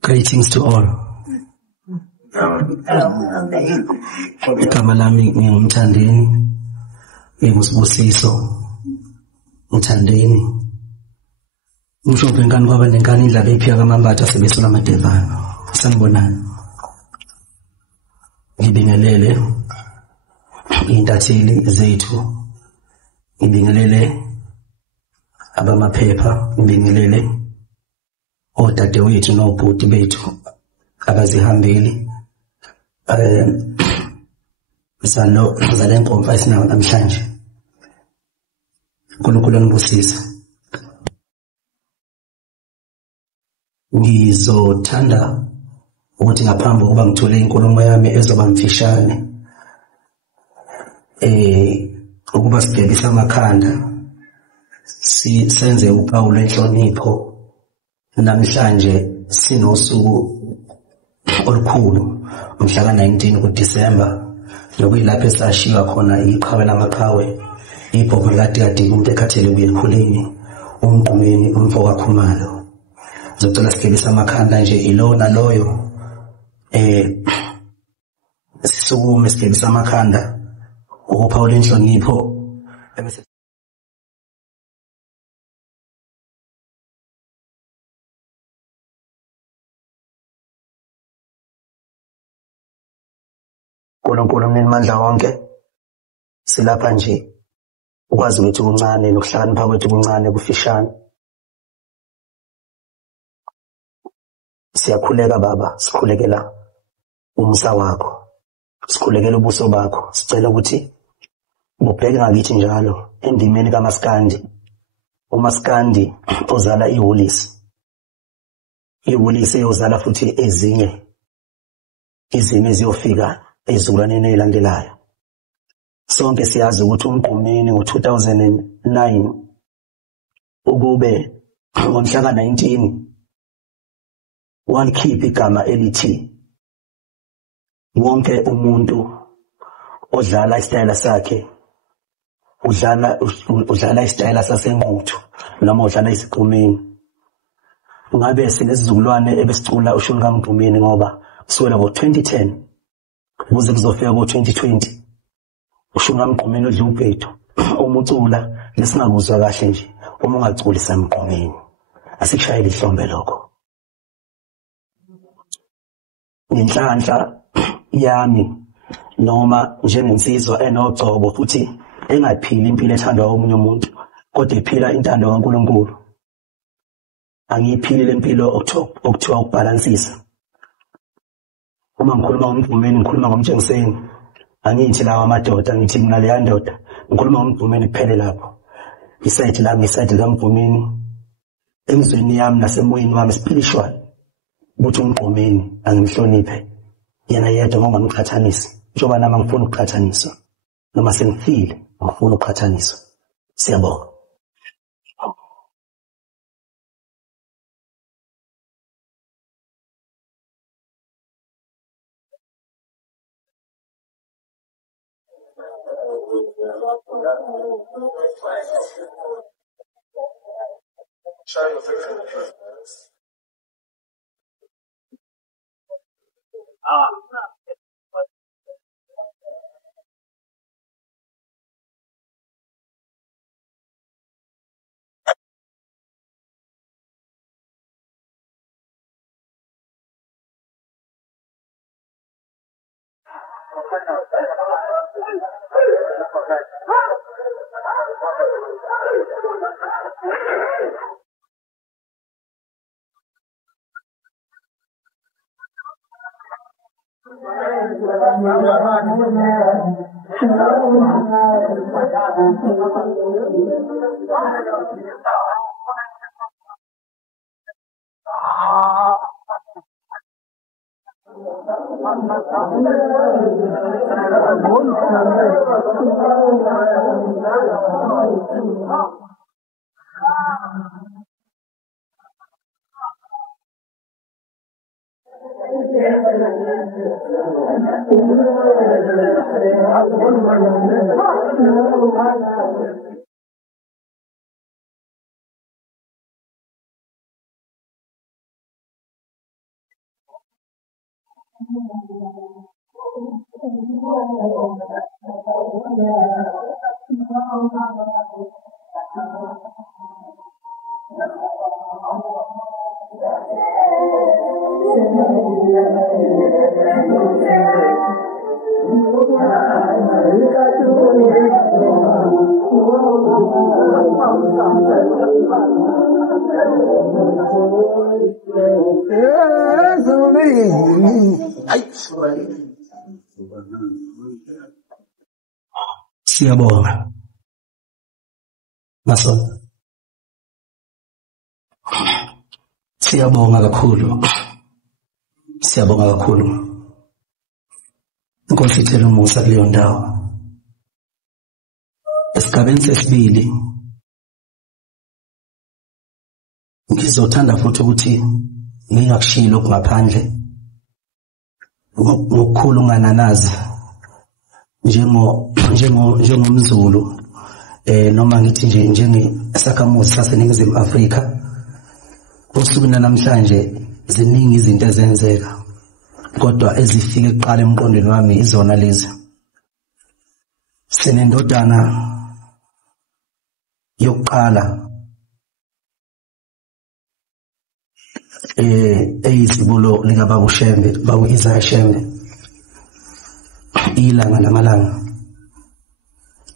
Greetings to all. Igama lami ngingumthandeni, ngingusibusiso Mthandeni. Umshophi enkani kwaba nenkani indlala iphiya kaMambatha sebesola amadevana. Sanibonani. Ngibingelele intatheli zethu. Ngibingelele abamaphepha, ngibingelele odadewethu nobhuti bethu abazihambeli zale nkomfa esinayo namhlanje. uNkulunkulu anibusise. Ngizothanda ukuthi ngaphambi kokuba ngithole inkulumo yami ezoba mfishane ukuba sigebise amakhanda senze uphawu lwenhlonipho. Namhlanje sinosuku olukhulu mhla ka-19 kuDisemba, lokuyilapho esashiywa khona iqhawe lamaqhawe, ibhokwe likadikadika umuntu ekhathele kuyekhuleni, umgqumeni umfoka Khumalo. Ngizocela sigebise amakhanda nje ilo naloyo sisukume sigebise amakhanda ukuphawu lwenhlonipho ebese uNkulunkulu Mninimandla wonke, silapha nje ukwazi kwethu kuncane nokuhlakanipha kwethu kuncane kufishane. Siyakhuleka Baba, sikhulekela umusa wakho, sikhulekela ubuso bakho. Sicela ukuthi ubheke ngakithi njalo endimeni kaMaskandi. uMaskandi ozala iwulisi eyozala futhi ezinye izimo eziyofika ezizukulwaneni ezilandelayo. Sonke siyazi ukuthi uMgqumeni ngo-2009 ukube ngomhla ka-19 walikhipha igama elithi wonke umuntu odlala isitayela sakhe udlala isitayela sasenquthu noma udlala isiGqumeni. Ngabe sinesizukulwane ebesicula ushuni kaMgqumeni ngoba kusukela ngo-2010 kuze kuzofika ngo-2020 ushuni kaMgqumeni odla ubhedu umucula lesingakuzwa kahle nje uma ungaculisa Mgqumeni. Asikushayele ihlombe lokho. Ngenhlanhla yami noma njengensizwa enogcobo futhi engaphili impilo ethandwa omunye umuntu kodwa ephila intando kaNkulunkulu, angiyiphili lempilo okuthiwa ukubhalansisa. Uma ngikhuluma ngoMgqumeni ngikhuluma ngoMtshengiseni, angithi lawa amadoda, ngithi mina leya ndoda, ngikhuluma ngoMgqumeni kuphela lapho. Isayidi lami isayidi likaMgqumeni, emzweni yami nasemoyeni wami spiritual, ukuthi uMgqumeni angimhloniphe yena yedwa ngongamqhathanisi. Njengoba nami angifuni ukuqhathaniswa noma sengifile angifuni ukuqhathaniswa. Siyabonga. Siyabonga Mason, siyabonga kakhulu, siyabonga kakhulu. Inkosi ithele umusa kuleyo ndawo. Esigabeni sesibili ngizothanda futhi ukuthi ngingakushilo ngaphandle ngokukhulu ungananazi njengomZulu noma ngithi nje njengesakhamuzi saseNingizimu Afrika. Usukwini namhlanje ziningi izinto ezenzeka kodwa ezifike eqala emqondweni wami izona lezi. Sinendodana yokuqala eyizibulo lika Baba uShembe, Baba Isaiah Shembe. Ilanga lamalanga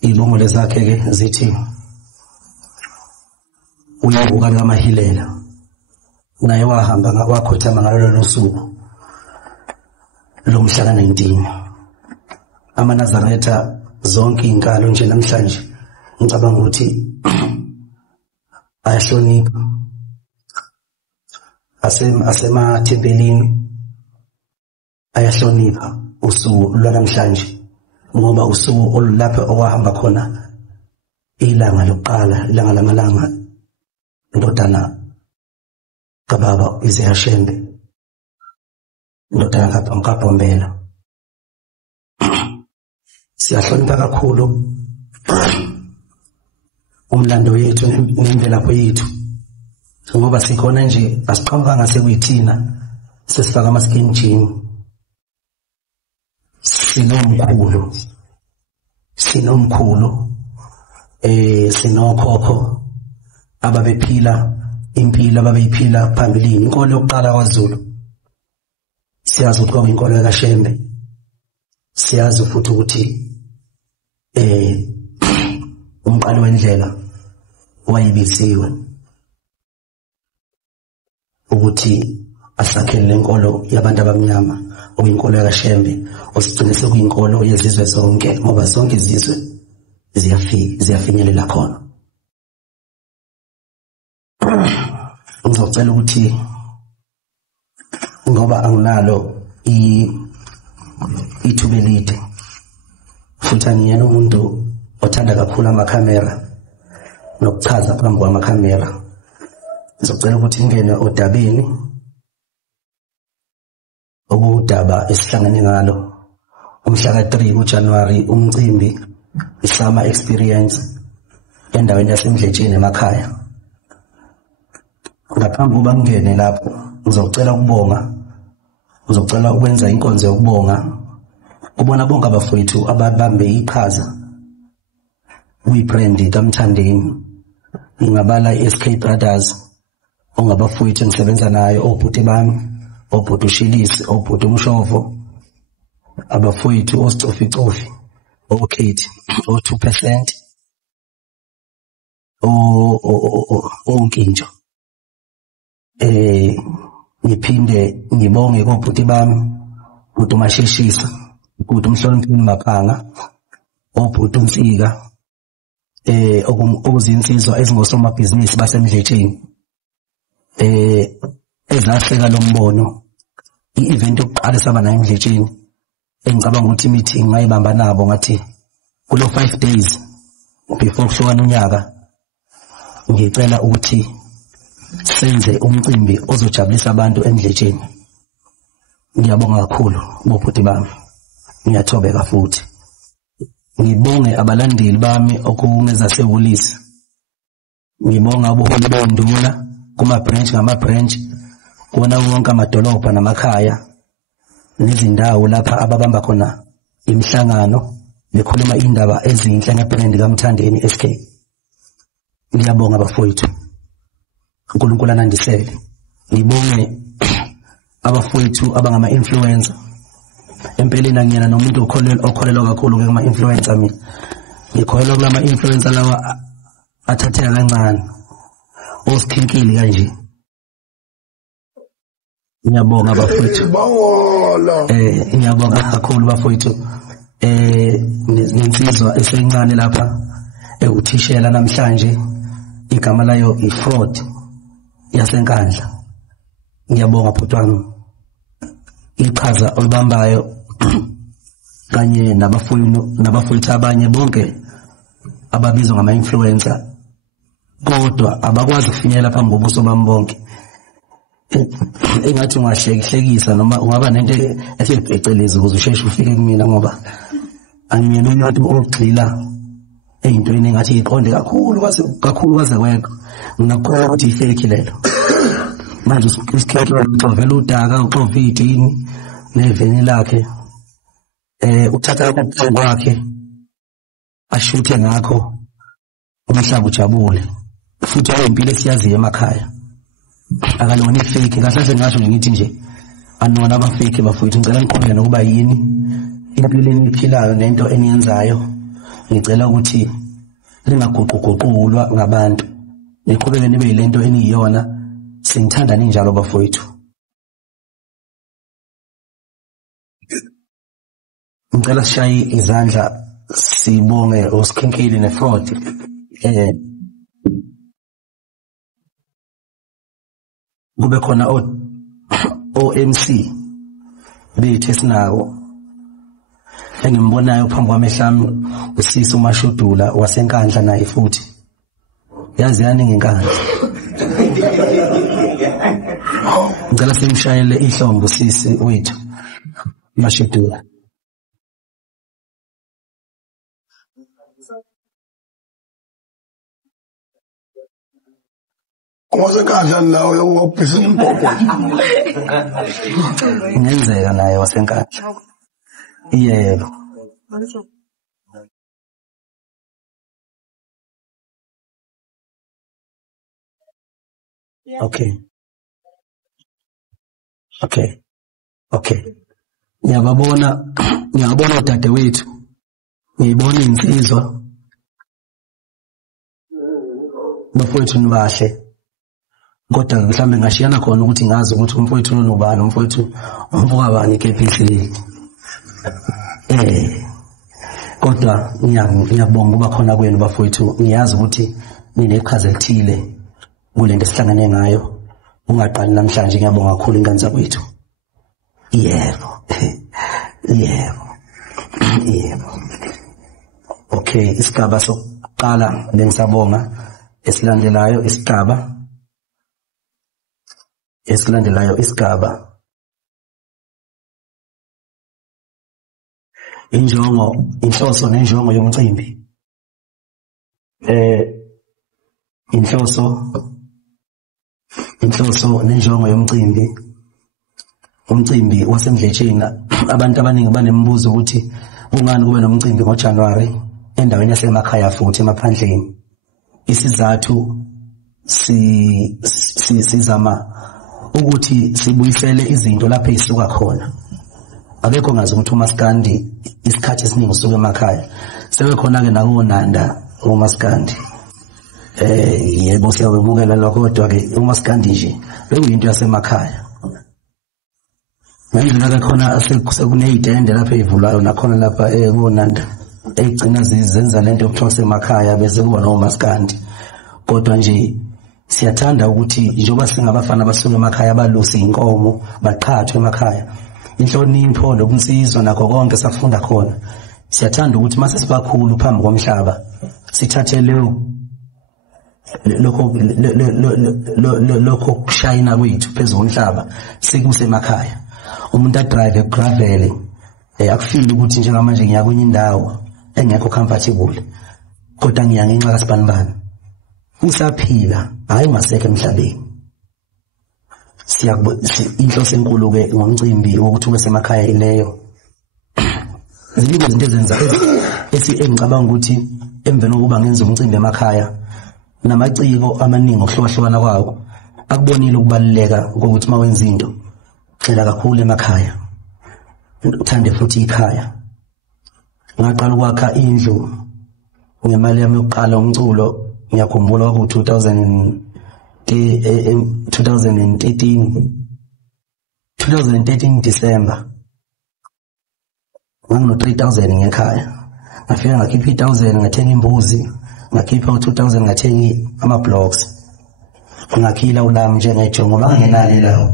ibongole zakhe ke zithi uyavuka ngamahilela, naye wahamba ngakhothama ngalolo suku lomhla ka-19. AmaNazaretha zonke inkalo nje namhlanje ngicabanga ukuthi ayahlonipha asemathempelini, ayahlonipha usuku lwanamhlanje ngoba usuku olulapha owahamba khona ilanga lokuqala, ilanga lamalanga, indodana kaBaba Isaiah Shembe, indodana kaBhombela. Siyahlonipha kakhulu umlando wethu nemvelapho yethu ngoba sikhona nje asiqhamukanga sekuyithina sesifaka ama-skin jean. Sinomkhulu sinokhokho ababephila impilo ababeyiphila phambilini, inkolo yokuqala kwaZulu. Siyazi ukuthi kwaba inkolo kaShembe, siyazi futhi ukuthi umqali wendlela wayibiziwe ukuthi asakhele lenkolo yabantu abamnyama okuyinkolo kaShembe, osigcine sekuyinkolo yezizwe zonke ngoba zonke izizwe ziyafinyelela khona. Ngizocela ukuthi ngoba anginalo ithuba elide futhi angiyena umuntu othanda kakhulu amakhamera nokuchaza phambi kwamakhamera, ngizocela ukuthi ngene odabeni okudaba esihlangene ngalo umhla ka-3 kuJanuwari, umcimbi i-summer experience endaweni yaseMdletsheni emakhaya. Ngaphambi kokuba ngene lapho ngizocela ukwenza inkonzo yokubonga, ubona bonke abafowethu ababambe iqhaza kwi-brand kaMthandeni. Ngingabala i-SK Brothers ongabafowethu engisebenza nayo, obhuti bami, obhuti uShilisi, obhuti uMshovo, abafowethu oSicofi, oKate, o2%, onkintsho. Ngiphinde ngibonge kobhuti bami, ubhuti uMasheshisa, ubhuti uMhlonipheni Maphanga, obhuti uNsika, okuzinsizwa ezingosomabhizinisi baseMdletsheni ezaseka lo mbono. I-event yokuqala saba nayo eMdletsheni engicabanga ukuthi i-meeting ngayibamba nabo ngathi kulo 5 days before kuhlukana unyaka ngicela ukuthi senze umcimbi ozojabulisa abantu eMdletsheni. Ngiyabonga kakhulu bobhuti bami, ngiyathobeka futhi ngibonge abalandeli bami okumeza sewulisi, ngibonga ubuholi benduna kuma-branch ngama-branch kuwona wonke amadolobha namakhaya. nezindawo lapha ababamba khona imihlangano bekhuluma indaba ezinhle ngebrand kaMthandeni SK. Ngiyabonga bafowethu, uNkulunkulu anandisele. Ngibonge abafowethu abangama-influencer. Empeleni angiyena nomuntu okholelwa kakhulu kuma-influencer mina. Ngikholelwa kulama-influencer lawa athatheka kancane, osikhinkili kanje. Ngiyabonga bafowethu. Ngiyabonga kakhulu bafowethu. Nensizwa esencane lapha uthishela namhlanje igama layo iFraud yaseNkandla. Ngiyabonga bhuti wami iqhaza olibambayo kanye nabafowethu abanye bonke ababizwa ngama-influencer kodwa abakwazi ukufinyelela phambi kobuso bami bonke. Engathi ungahlekisa noma ungaba nento ethi ecelezi ukuze usheshe ufike kumina ngoba angiyena umuntu ogxila eyintweni engathi iqonde kakhulu kwaze kwekho. Ngingakholwa ukuthi ifake lelo. Manje isikhathi uxovela udaka uxova idini neveni lakhe uthatha umqondo wakhe ashuthe ngakho umhlaba ujabule futhi impilo esiyaziyo emakhaya akalona ifake. Kahlase ngasho ngithi nje anona abafake bafowethu ngicela niqhubeke nokuba yini impilo eniphilayo nento eniyenzayo. Ngicela ukuthi lingaguquguqulwa ngabantu, niqhubeke nibe yilento eniyiyona. Singithanda ninjalo bafowethu. Ngicela sishaye izandla sibonge uSkhinkili neFraud. Kube khona OMC bethu esinawo engimbonayo phambi kwamehlo ami usisi uMashudula waseNkandla naye futhi. Yazi yani ngeNkandla. Ngicela simshayele ihlombo sisi wethu Mashudula. WaseNkandla lawo yokubhisa impopho. Ngenzeka naye waseNkandla. Yebo. Okay. Ngiyabona dadewethu. Ngiyibona insizwa. Bafowethu nibahle. Kodwa mhlambe ngashiyana khona ukuthi ngazi ukuthi umfowethu unobani, umfowethu umvuka bani KPC. Kodwa ngiyabonga ukuba khona kwenu bafowethu. Ngiyazi ukuthi nineqhaza elithile kulento esihlangane ngayo. Ungaqali namhlanje. Ngiyabonga kakhulu ingane kwethu. Yebo. Okay, isigaba sokuqala bengisabonga. Esilandelayo isigaba inhloso nenjongo yomcimbi. Inhloso nenjongo yomcimbi. Umcimbi wasemdletsheni. Abantu abaningi banembuzo ukuthi kungani kube nomcimbi ngoJanuary endaweni yasemakhaya futhi emaphandleni. Isizathu sizama ukuthi sibuyisele izinto lapho ezisuka khona. Akekho ngazi ukuthi uMaskandi isikhathi esiningi usuka emakhaya. Sebekhona ke nakuNanda uMaskandi. Yebo siyabemukela lokho kodwa ke uMaskandi nje bekuyinto yasemakhaya. Manje ke khona sekuneyitende lapho evulayo nakhona lapha kuNanda egcina zenza lento okuthiwa semakhaya bese kuba noMaskandi. Kodwa nje siyathanda ukuthi njengoba singabafana basuka emakhaya abalusi inkomo baqhathwe emakhaya. Inhlonipho nokunsizwa nakho konke safunda khona. Siyathanda ukuthi mase sibakhulu phambi komhlaba sithathe lokho kushayina kwethu phezulu komhlaba sikuse emakhaya. Umuntu adrive gravel akufili ukuthi njengamanje ngiya kwenye indawo engekho comfortable kodwa ngiya ngenxa kaSibanibani. Usaphila hayi ungasekho emhlabeni. inhloso enkulu ke ngomcimbi wokuthi ube semakhaya ileyo. Ziningi izinto ezenza engicabanga ukuthi emveni kokuba ngenza umcimbi emakhaya namaciko amaningi okuhlukahlukana kwawo akubonile ukubaluleka kokuthi mawenza into cela kakhulu emakhaya uthande futhi ikhaya. Ngaqala ukwakha indlu ngemali yami yokuqala umculo ngiyakhumbula ku 2013 December ngano 3000 ngekhaya ngafika ngakhipha 1000 ngathenga imbuzi ngakhipha 2000 ngathenga ama blocks ngakhila ulami njengejongo ngoba ngenali lawo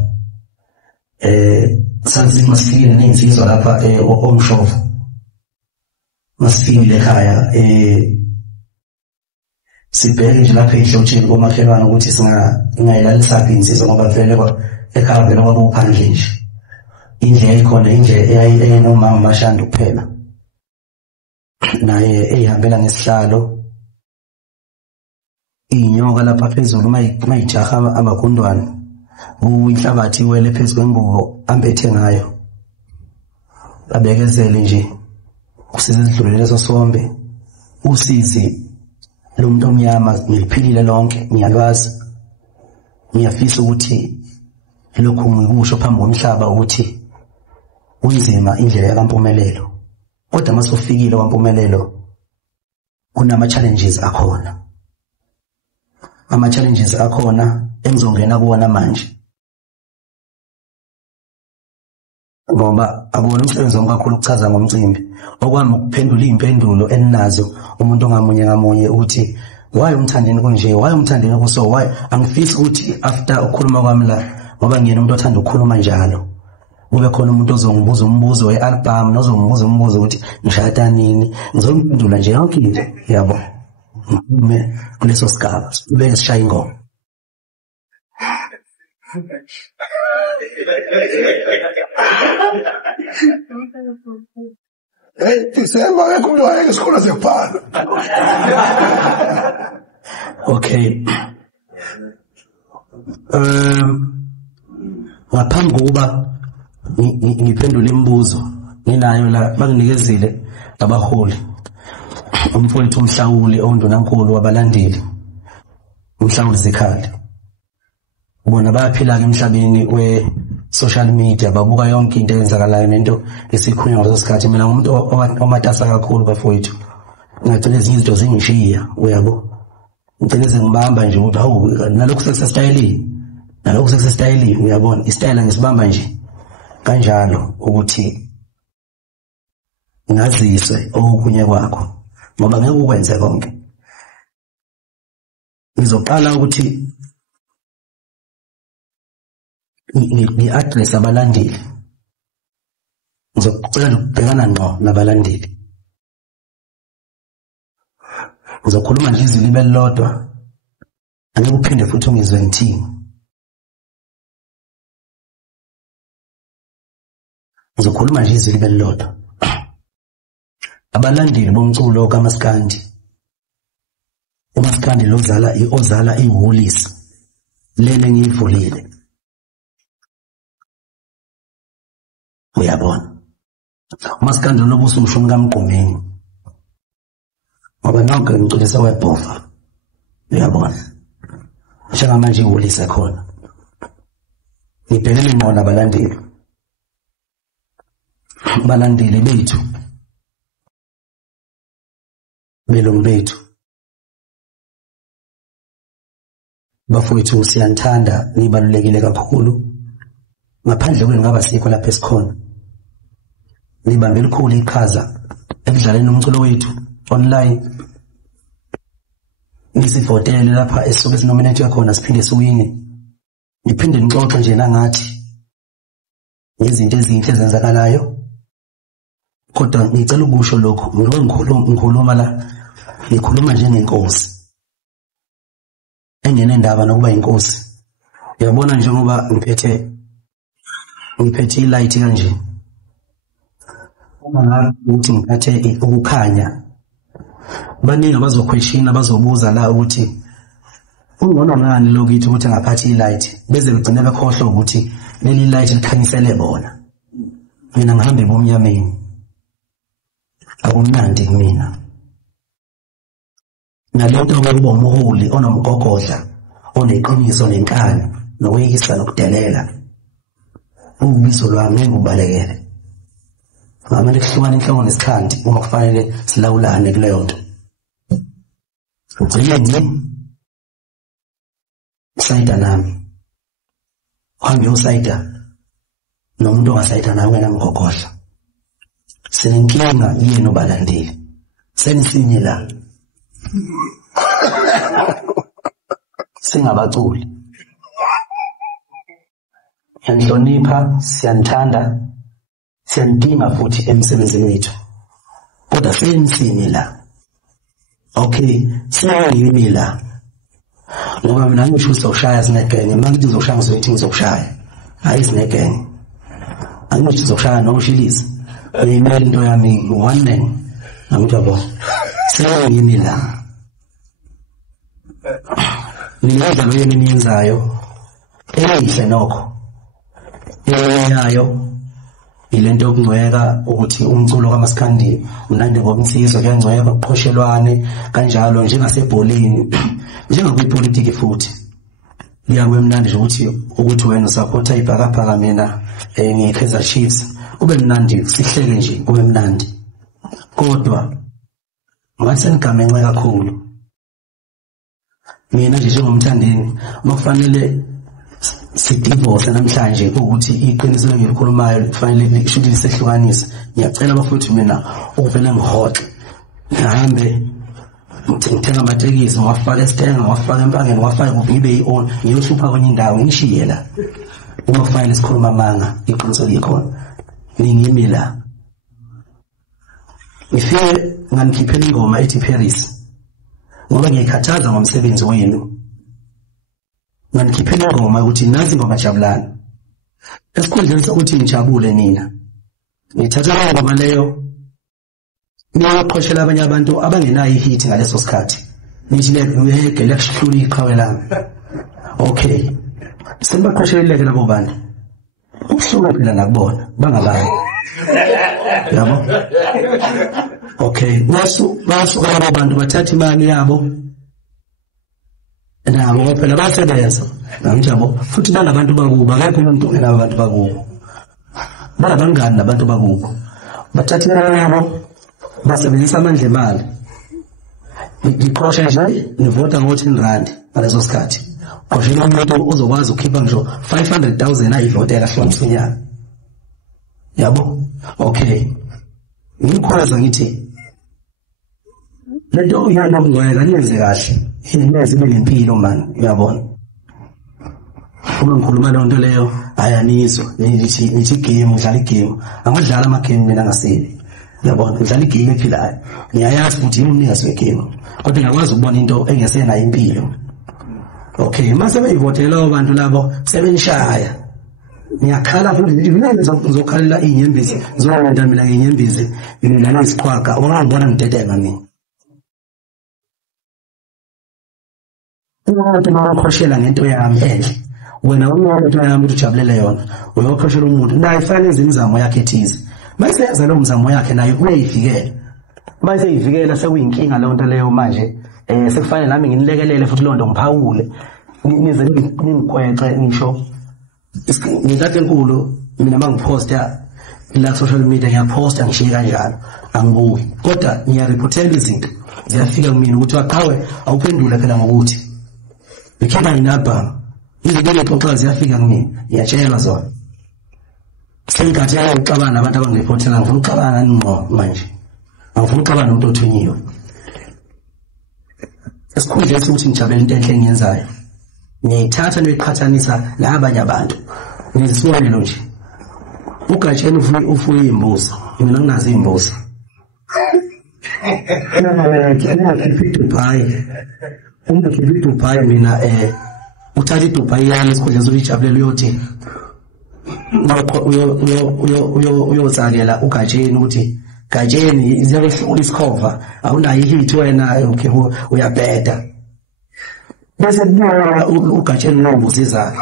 sathi masifikile nensizwa lapha omshofu masifikile ekhaya sibheke nje lapha ehlotsheni komakhelwane ukuthi singayilalisa phi insizwa ngoba vele ekhaya vele kwakuphandle nje indlela ikhona indlela eyinomama mashanda kuphela naye ehambela ngesihlalo inyoka lapha phezulu mayijaha amagundwane inhlabathi iwele phezu kwengubo ambethe ngayo abekezele nje usize sidlulele leso sombe usizi lo muntu omnyama ngiliphilile lonke ngiyalwazi ngiyafisa ukuthi lokhu ngikusho phambi komhlaba ukuthi unzima indlela yakampumelelo kodwa masufikile kwampumelelo kunama challenges akhona ama-challenges akhona engizongena kuwona manje ngoba akubona umsebenzi omkhulu ukuchaza ngomcimbi okwami ukuphendula iy'mpendulo eninazo umuntu ngamunye ngamunye ukuthi why umthandeni kunje why umthandeni kuso why angifisi ukuthi after ukukhuluma kwami la ngoba ngiyena umuntu othanda ukukhuluma njalo kube khona umuntu ozongibuza umbuzo we-album nozongibuza umbuzo ukuthi ngishada nini ngizomphendula nje yonke into yabo kuleso sigaba beke sishaya ingoma. December ekhulwayo isikole siyabhala. Okay. Ngaphambi kokuba ngiphendule imibuzo nginayo la banginikezile abaholi umfowethu umhlawuli ondunankulu wabalandeli umhlawuli Zikhali bona bayaphila ke emhlabeni we-social media babuka yonke into eyenzakalayo nento esikhulunywa ngaso sikhathi mina ngumuntu omatasa kakhulu bafowethu ngagcina ezinye izinto zingishiya uyabo ngicela ngibamba nje ukuthi hawu nalokhu sekusestayilini uyabona istyle ngisibamba nje kanjalo ukuthi ngaziswe okunye kwakho ngoba ngeke ukwenze konke. Ngizoqala ukuthi ngi-address abalandeli ngizoqala ukubhekana ngqo nabalandeli ngizokhuluma nje izwi libe lodwa angeke uphinde futhi ungizwe ngithini ngizokhuluma nje izwi libe lodwa. Abalandeli bomculo kaMaskandi uMaskandi ozala iwolisi lele ngiyivulile uyabona uMaskandi lobuso umshumi kaMgqumeni ngoba nonke ngicela webhofa uyabona njengamanje iwolisi khona ngibhekene ngqo nabalandeli bethu belungu bethu bafowethu siyanthanda nibalulekile kakhulu ngaphandle kwengaba sikho lapha esikhona nibambe elikhulu iqhaza ekudlaleni umculo wethu online nisivotele lapha esuke sinominate khona siphinde siwine niphinde nixoxe nje nangathi izinto ezinhle ezenzakalayo kodwa ngicela ukusho lokho ngoba ngikhuluma la ngikhuluma njengenkosi engene indaba nokuba inkosi uyabona njengoba ngiphethe ilight kanje uma ngathi ngiphethe ukukhanya baningi abazoquestion abazobuza la ukuthi ungona ngani lokithi ukuthi ngaphathi ilight beze begcina bekhohlwa ukuthi leli light likhanyisele bona mina ngihambe bomnyameni akumnandi kumina nalento ukuba umholi onomgogodla oneqiniso nenkani nokweyisa nokudelela ubizo lwami ngubalekele ngamane kuhlukana inhloko nesikhanti uma kufanele silawulane kuleyo nto ugcine sayida nami uhambe usayida nomuntu ongasayida nawe wena mgogodla senenkinga yena obalandeli senisinye la singabaculi siyanhlonipha siyanthanda siyandinga futhi emsebenzini wethu kodwa senisinye la okay siyayimi la ngoba mina ngisho uzoshaya sinegenge manje uzoshaya ngizothi ngizokushaya hayi sinegenge angisho uzoshaya noshilizi imali into yami one man angijabo siyayimi la ngiyenza lo yini niyenzayo eyihle nokho yayo ilento yokungcweka ukuthi umculo kaMaskandi umnandi ngomsizwe kuyangcweka kuqhoshelwane kanjalo njengasebholini njengakwipolitiki futhi liyakuwe mnandi nje ukuthi wena usupporta ibhakabhaka mina ngiKaizer Chiefs kube mnandi sihleke nje kube mnandi kodwa ngathi senigamenxe kakhulu mina nje njengomthandeni makufanele sidivorce namhlanje ukuthi iqiniso engilikhulumayo kufanele lishuthi lisehlukanisa ngiyacela bafowethu mina ukuvela ngihoxe ngihambe ngithenga amatekisi ngiwafaka esitenga ngiwafaka empangeni ngiwafaka kuphi ngibe yi-on ngiyohlupha kwenye indawo ngishiye la uma kufanele sikhuluma amanga iqiniso likhona ningimi la ngifike ngangikhiphe ingoma ethi Paris ngoba ngiyikhathaza ngomsebenzi wenu ngikhiphe ingoma ukuthi nazi ingoma Jabulani esikhundleni sokuthi ngijabule nina ngithatha ingoma leyo ngiyaqhoshela abanye abantu abangenayo ihit ngaleso sikhathi nithi leke lekuhlula iqhawe lami okay sembaqhosheleke labo bantu kuhluka phela nakubona bangabani yabo okay basu labo bantu bathatha imali yabo nabo phela basebenza ngijabo futhi nalabantu bakuba akekho umuntu ongenabantu bakubo balabangani nabantu bakubo bathatha imali yabo basebenzisa amandla emali ngiqoshe nje nivota ngo10 rand ngaleso sikhathi qoshela umuntu uzokwazi ukukhipha ngisho 500,000 ayivotela hlomsinyana yabo okay ngikwaza ngithi lento uyana ngwela niyenze kahle inenze impilo man uyabona uma ngikhuluma le nto leyo ayanizwa nithi game udlala igame angadlala ama game mina ngasini yabona udlala igame ephilayo ngiyayazi ukuthi umnikazi wegame kodwa ngiyakwazi ukubona into engesenayo impilo okay mase beyivotela abantu labo sebenishaya ngiyakhala futhi ngithi mina ngizokhalela inyembezi ngizokwenza mina ngenyembezi ngidlala isiqhwaga ongabona ngidedema mina umuntu mawakhoshela ngento yami enhle wena umuntu yami ujabulele yona uyokhoshela umuntu naye ifanele imizamo yakhe ethize mayisenza lo mzamo yakhe naye uyayivikela mayiseyivikela sekuyinkinga le nto leyo manje sekufanele nami nginilekelele futhi lo nto ngiphawule nize ningikwece ngisho ngikade enkulu mina mangiposta la social media ngiyaposta ngishiye kanjalo angibuki kodwa ngiyareportela izinto ziyafika kumina ukuthi aqhawe awuphendule phela ngokuthi ikhona inaba izinto lexoxa ziyafika kumina ngiyatshela zona sengathi ukuxabana nabantu abangireportela ngifuna ukuxabana ngqo manje angifuna ukuxabana nomuntu othunyiwe esikhundleni sokuthi ngijabule into enhle engiyenzayo ngiyithatha noyiqhathanisa labanye abantu ngizisibonelo nje uGatsheni ufuye imbuzi mina nginazi imbuzi Dubai mina uthatha iDubai yami esikhundleni sokuyijabulela uyothi uyozakela uGatsheni ukuthi Gatsheni iziyabe isikhova awunayo ihit wena okay uyabheda bese kubuya ugatsheni nombuzi zakhe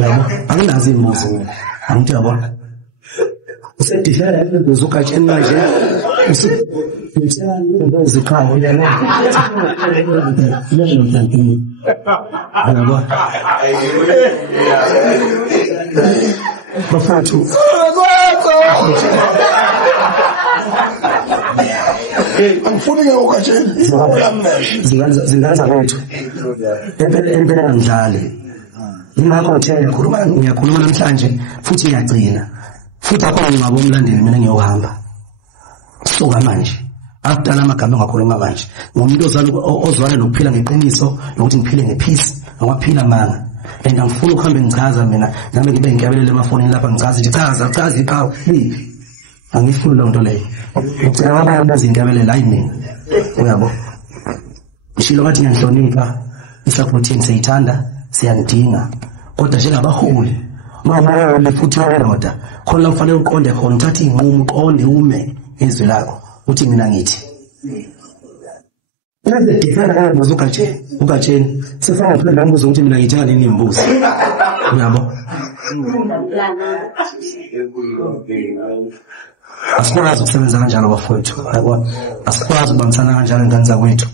yabo anginazi imbuzi mina angithi yabona usedishela uzogatsheni manje uzikhawo yena yabo bafethu angifuni ke ugatsheni zingaza kwethu empela ngidlale ingakho ngiyakhuluma namhlanje futhi ngiyagcina futhi akho ngingabo umlandeli mina ngiyohamba suka manje after amagama engakhuluma manje ngomuntu ozwana nokuphila ngeqiniso nokuthi ngiphile ngepeace ngokuphila manga and angifuni ukuhambe ngichaza mina nami ngibe ngiyabelele emafonini lapha ngichaza ukuthi chaza iqhawe angifuni lo nto leyo ngicela abantu bazingabelele hayi mina uyabo ngishilo ngathi ngiyahlonipha isupport team siyithanda siyandinga kodwa njengabaholi mama lefuthi yona khona kufanele uqonde khona uthatha inqumo uqonde ume izwi lakho uthi mina ngithi Nade difana ugatsheni sifana phela ngibuza ukuthi mina ngithanda nini imbuzi uyabo asikwazi ukusebenza kanjalo bafowethu yabona asikwazi ukubambisana kanjalo ingane zakwethu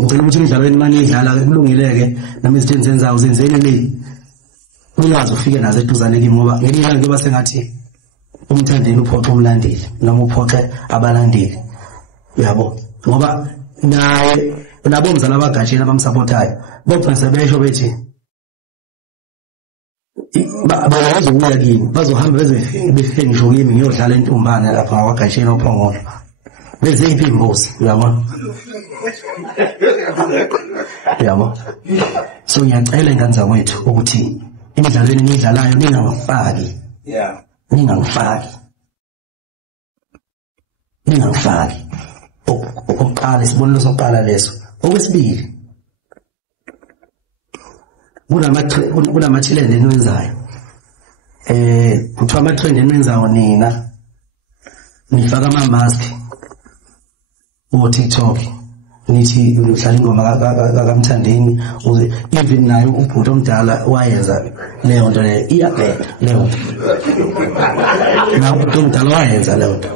ngicela ukuthi imidlalo emani idlala kulungileke nami izithenzi zenzayo zenzeni le ungazi ufike nazo eduzane kimi ngoba ngelinye ilanga kuba sengathi umthandeli uphoqa umlandeli noma uphoqa abalandeli uyabo ngoba naye nabomza labagatsheni abamsupportayo bophansi besho bethi bazobuya kimi bazohamba befike ngisho kimi ngiyodlala entumbane lapha ngawagatsheni ophongolo beziphi imbuzi uyabona yabo so ngiyacela ingane zakwethu ukuthi imidlalweni nidlalayo ningangifaki okokuqala isibonelo sokuqala leso okwesibili kunama-trend enwenzayo kuthiwa ama-trend enwenzayo nina nifaka ama-maski o-TikTok nithi uhlala ingoma kaMthandeni even naye ubhuti omdala wayenza leyo nto leyo iyabheda leyo na ubhuti omdala wayenza leyo nto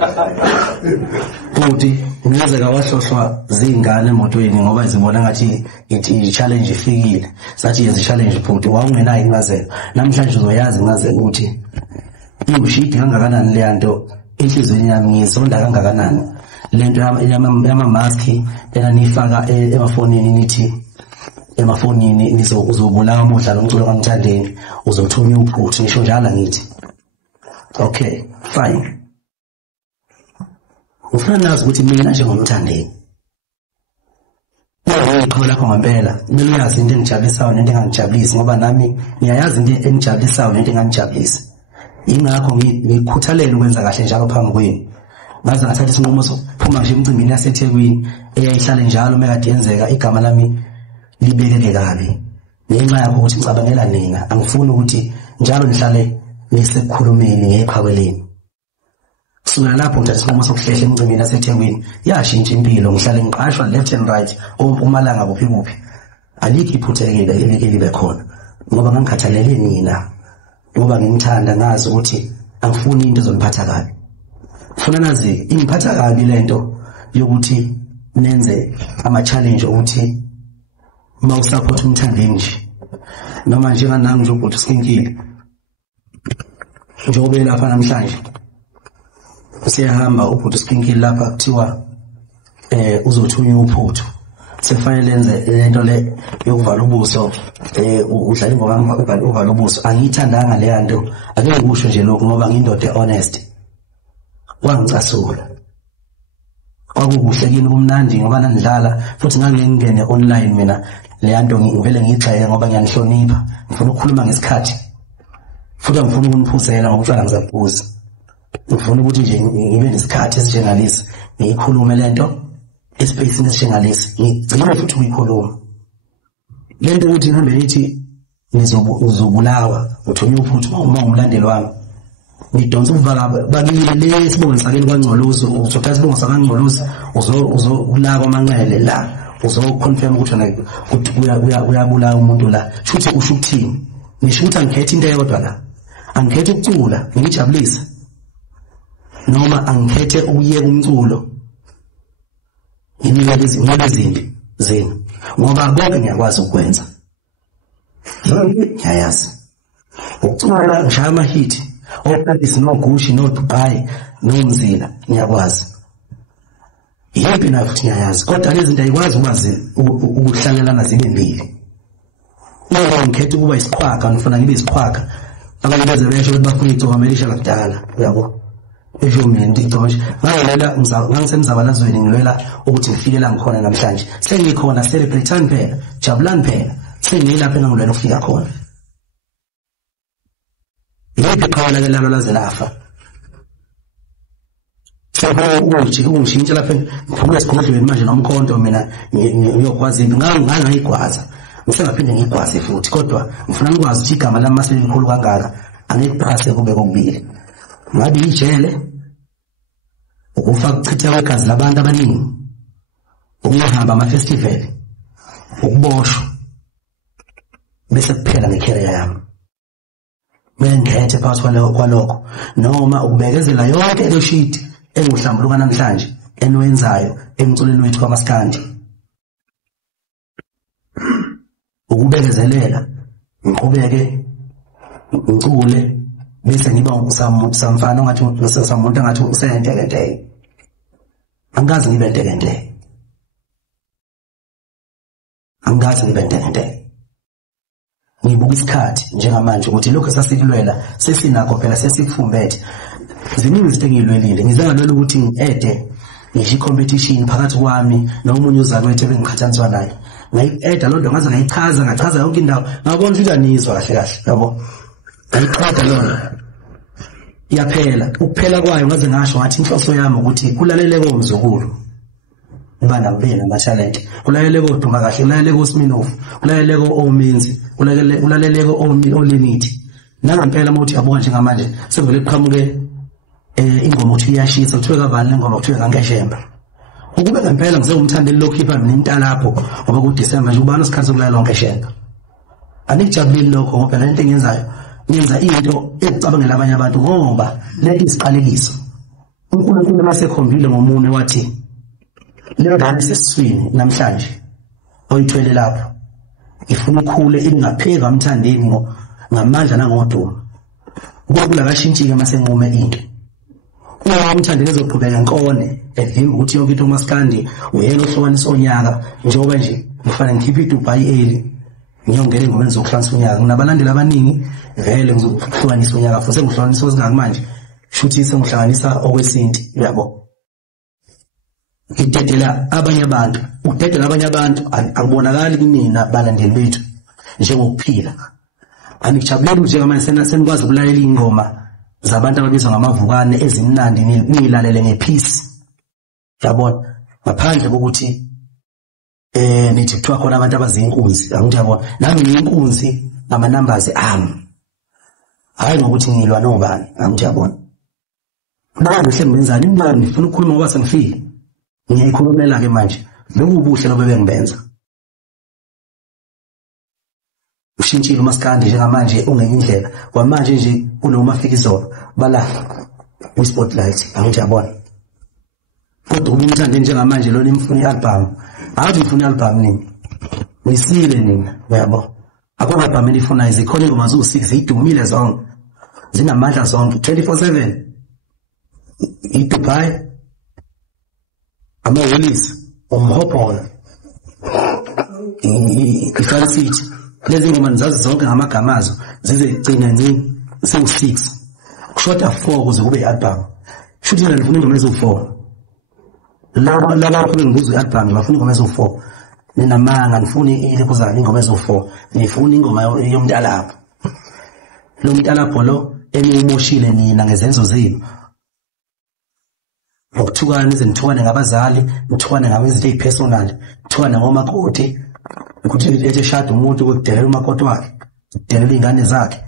futhi ngenzeka wahlohlwa zingane emotweni ngoba zibona ngathi i-challenge ifikile sathi yenza i-challenge bhuti wawungenayo incazelo namhlanje uzoyazi incazelo ukuthi iwushidi kangakanani leya nto enhlizweni yami ngizonda kangakanani lento yama-maski lena nifaka emafonini nithi emafonini uzobulawa umdlalo umculo kaMthandeni uzothunya ubhuti nisho njalo ngithi okay fine ufuna nazi ukuthi mina njengomthandeni iqhawe lakho ngempela kumele uyazi into engijabulisayo nento engangijabulisi ngoba nami ngiyayazi into engijabulisayo nento engangijabulisi ingakho ngikhuthalela ukwenza kahle njalo phambi kwenu ngaze ngathatha isinqumo sokuphuma nje emcimbini yaseThekwini eyayihlale njalo mekade yenzeka igama lami libekeke kabi ngenxa yakho ukuthi ngicabangela nina angifuni ukuthi njalo nihlale nisekukhulumeni ngeqhawe leni kusukela lapho ngithatha isinqumo sokuhlehla emcimbini yaseThekwini yashintsha impilo ngihlale ngiqashwa left and right oMpumalanga kuphi alikho iphutha elibe khona ngoba ngangikhathalele nina ngoba ngimthanda ngazi ukuthi angifuni into ezoniphatha kabi funa nazi ingiphatha kabi lento yokuthi nenze ama-challenge ukuthi uma usupport umthandeni nje noma njenganami nje ubhuti uSkinkile njengoba lapha namhlanje siyahamba ubhuti uSkinkile lapha kuthiwa uzothunya uphuthu sefanele lenze lento le yokuvala ubuso udlala ingoma uvala ubuso angiyithandanga leya nto ake ngikusho nje lokho ngoba ngiyindoda honest wangicasula kwakukuhle kini kumnandi ngoba nandidlala futhi ngangengene online mina leya nto ngivele ngiyixheke ngoba ngiyanihlonipha ngifuna ukukhuluma ngesikhathi futhi angifuni ukuniphuzela ngokutshela ngizaphuza ngifuna ukuthi nje ngibe nesikhathi esinjengalesi ngiyikhulume lento espacini esinjengalesi ngigcina futhi ukuyikhuluma lento ukuthi ngihambe nithi uzobulawa uthunywe uphuthu uma umlandeli wami ngidonsa ukuvala bakile le sibonisa kini kwaNgcolosi uzothatha isibongo sakaNgcolosi uzolaka amanqele la uzoconfirm ukuthi uyabulala umuntu la futhi usho ukuthini ngisho ukuthi angikhethe into eyodwa la angikhethe ukucula ngijabulise noma angikhethe ukuyeka umculo inikele izimbi zenu ngoba konke ngiyakwazi ukwenza ngiyayazi ukucula ngishaya amahit opractice noGushi noDubai nomzila ngiyakwazi yimpi na futhi ngiyayazi kodwa lezi zinto ayikwazi ukuhlalelana zibe mbili uma ngikhethe ukuba isikhwaka ngifuna ngibe isikhwaka abanye beze besho ukuthi bafuna igcokamelisha lakudala uyabo esho mina ngicoshe ngangisemzabalazweni ngilwela ukuthi ngifike la ngikhona namhlanje sengikhona celebrate phela jabulani phela sengilapha engilwela ukufika khona yebo qala ke lalo laze lafa ungishintsha lapha ngiphuma esigodlweni manje nomkhonto mina ngiyokwazi ngangayigwaza ngisengaphinde ngigwaze futhi kodwa ngifuna ngikwazi ukuthi igama lami maselikhulu kangaka angikuphase kube kokubili ngabe ijele ukufa kuchitha kwegazi labantu abaningi ukuhamba ama-festival ukuboshwa bese kuphela ngecareer yami mina ngikhethe phakathi kwalokho noma ukubekezela yonke le shit engihlambuluka namhlanje eniwenzayo emculweni wethu kwaMaskandi ukubekezelela ngiqhubeke ngicule bese ngiba samfana ongathi umuntu angathi usentekenteke angazi ngibe ntekenteke ngibuka isikhathi njengamanje ukuthi lokho sasilwela sesinakho phela sesikufumbethe ziningi izinto engilwelile ngizangalwela ukuthi ngi-ede ngisho i-competition phakathi kwami nomunye uzakwethu ebengiqhathaniswa naye ngayi-eda loo nto ngaze ngachaza yonke indawo ngabona ukuthi uyanizwa kahle kahle yabo ngayiqeda lona iyaphela ukuphela kwayo ngaze ngasho ngathi inhloso yami ukuthi kulaleleke omzukulu ubana kube namathalente kulaleleke oduma kahle kulaleleke oSminoff kulaleleke oMinzi kulaleleke oLimithi nangempela mawuthi yabuka njengamanje sevele kuqhamuke ingoma uthi iyashisa kuthiwe kavani lengoma kuthiwe kaNgeshemba ukube ngempela ngizongumthandeli lokhipha mina intalapho ngoba kuDisemba nje ubani isikhathi sokulala lonke Ngeshemba anikujabulile lokho ngoba lento engenzayo ngenza into ecabangela abanye abantu ngoba lento isiqalekiso uNkulunkulu masekhombile ngomunye wathi le ngane sesiswini namhlanje oyithwele lapho ifuna ukukhule ingapheka umthandeni ngamandla nangoduma ukubula kashintshike masenqume into uma umthandeni ezoqhubeka nkone evimba ukuthi yonke into uMaskandi uyena ohlukanisa onyaka njengoba nje kufanele ngikhiphe iDubai eli ngiyongena engomeni zokuhlanganisa unyaka nginabalandeli abaningi vele ngizokuhlukanisa unyaka futhi ngihlukanisa osingaka manje shuthi sengihlanganisa okwesinti uyabo ngidedela abanye abantu udedela abanye abantu akubonakali kumina balandeli bethu njengokuphila anikujabuleli njengamanje senikwazi ukulalela ingoma zabantu ababizwa ngamavukane ezimnandi niyilalele ngepeace yabona ngaphandle kokuthi nithi kuthiwa khona abantu abazinkunzi angithi yabona nami ngiyinkunzi ngama-numbers ami hayi ngokuthi ngilwa nobani angithi yabona manje hle ngibenzani imali ngifuna ukukhuluma ngoba sengifile ngiyayikhulumela-ke manje lobu buhle lobo bengibenza ushintshile uMaskandi njengamanje ungenye indlela kwamanje nje kunoMafikizolo bala kwi-spotlight angithi yabona kodwa umthande njengamanje lona imfuna i-album athi ngifuna i-album nini ngisile nina uyabo akho album elifuna izikhona ingoma zo-6 idumile zonke zinamandla zonke 24/7 iDubai ama-Willis umhophola i-Francity lezi ngoma nizazi zonke ngamagama azo zize gcina nini sewu-6 kushoda 4 kuze kube i-album shuthi mina ngifuna ingoma eziwu-4 laba bakhulu ngibuza i-album ngifuna ingoma eziwu-4 ninamanga ngifuni ile kuzana ingoma eziwu-4 ngifuna ingoma yomntalapho lo mntalapho lo eniwumoshile nina ngezenzo zenu ngokuthukana izinithukane ngabazali ngithukane ngabezinto ezipersonal ngithukane ngomakoti ukuthi ethi eshada umuntu ukudelela umakoti wakhe kudelela izingane zakhe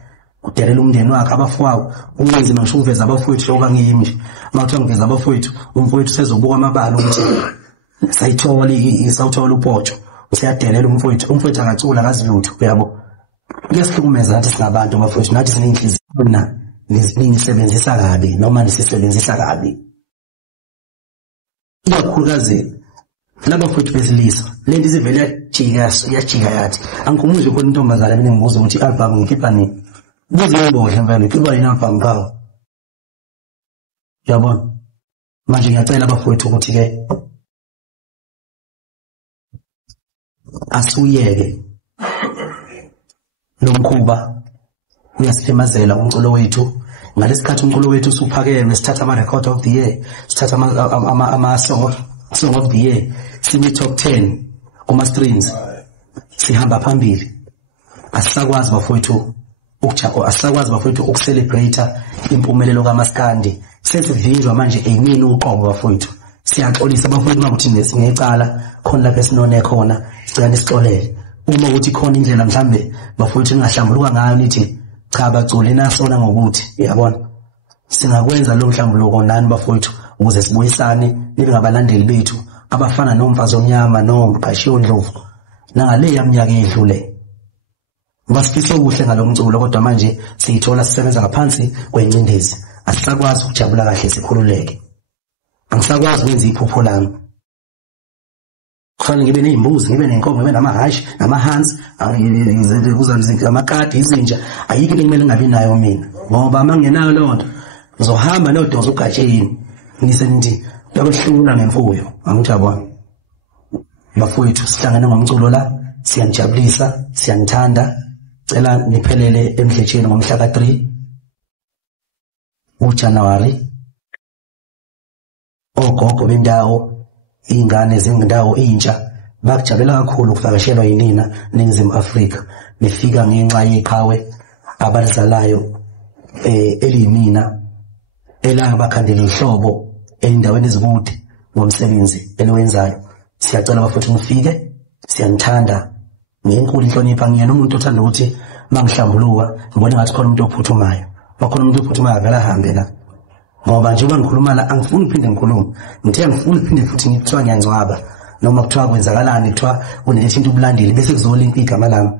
kudelela umndeni wakhe abafowabo ungenzi ngisho uveza abafowethu lokho angiyimi nje mawuthi ngiveza abafowethu umfowethu sezobuka amabala ukuthi sayithola upotsho useyadelela umfowethu angacula akazi lutho uyabo kuyasihlukumeza nathi singabantu bafowethu nathi sinenhliziyo na nisebenzisa kabi noma nisisebenzisa kabi ikakhulukazi laba futhi besilisa lento isivele yajika yathi angikhumbuzi khona intombazana mina ngibuza ukuthi album ngikhipha nini buzimbodla mfana ngikhipha yini album kawo yabona manje ngiyacela abafowethu ukuthi ke asuyeke nomkhuba uyasiphemazela umculo wethu ngalesikhathi umculo wethu usuphakeme sithatha ama record of the year sithatha ama song of the year sibe top 10 kuma streams sihamba phambili asisakwazi bafowethu asisakwazi bafowethu ukucelebrate impumelelo kaMaskandi sesivinjwa manje emini uqobo bafowethu siyaxolisa bafowethu ukuthi nesingecala khona lapha esinone khona sicela sixolele uma ukuthi khona indlela mhlambe bafowethu ningahlambuluka ngayo nithi cha baculi nasona ngokuthi uyabona singakwenza lo mhlambuluko nani bafowethu ukuze sibuyisane nibe ngabalandeli bethu abafana nomfazi omnyama nomqashiyo Ndlovu nangale yaminyaka edlule basifisa ubuhle ngalomculo kodwa manje siyithola sisebenza ngaphansi kwencindezi asisakwazi ukujabula kahle sikhululeke angisakwazi ukwenza iphupho lami kufanele ngibe nezimbuzi ngibe nenkomo ngibe namahashi namahansi amakati izinja ayikho into kumele ngabe nayo mina ngoba mangenayo leyo nto ngizohamba nodonsa ugatsheni ngisenithi yabehlula ngemfuyo angijabona bafowethu sihlangene ngomculo la siyanijabulisa siyanithanda cela niphelele emdletsheni ngomhla ka3 uJanuwari ogogo bendawo ingane zendawo intsha bakujabula kakhulu ukuvakashelwa yinina eNingizimu Afrika nifika ngenxa yeqhawe abalizalayo eliyimina elangabakhandela ihlobo endaweni ezikude ngomsebenzi eliwenzayo siyacela bafowethu nifike siyanithanda ngenkulu inhlonipho ngiyena umuntu othanda ukuthi mangihlambuluka ngibone ngathi khona umuntu ophuthumayo bakhona umuntu ophuthumayo akala hambe la ngoba njengoba ngikhuluma la angifuni uphinde ngikhulume ngithe ngifuni uphinde futhi ngithiwa ngiyangcwaba noma kuthiwa kwenzakalani kuthiwa unelethe into ubulandeli bese kuzolimpa igama lami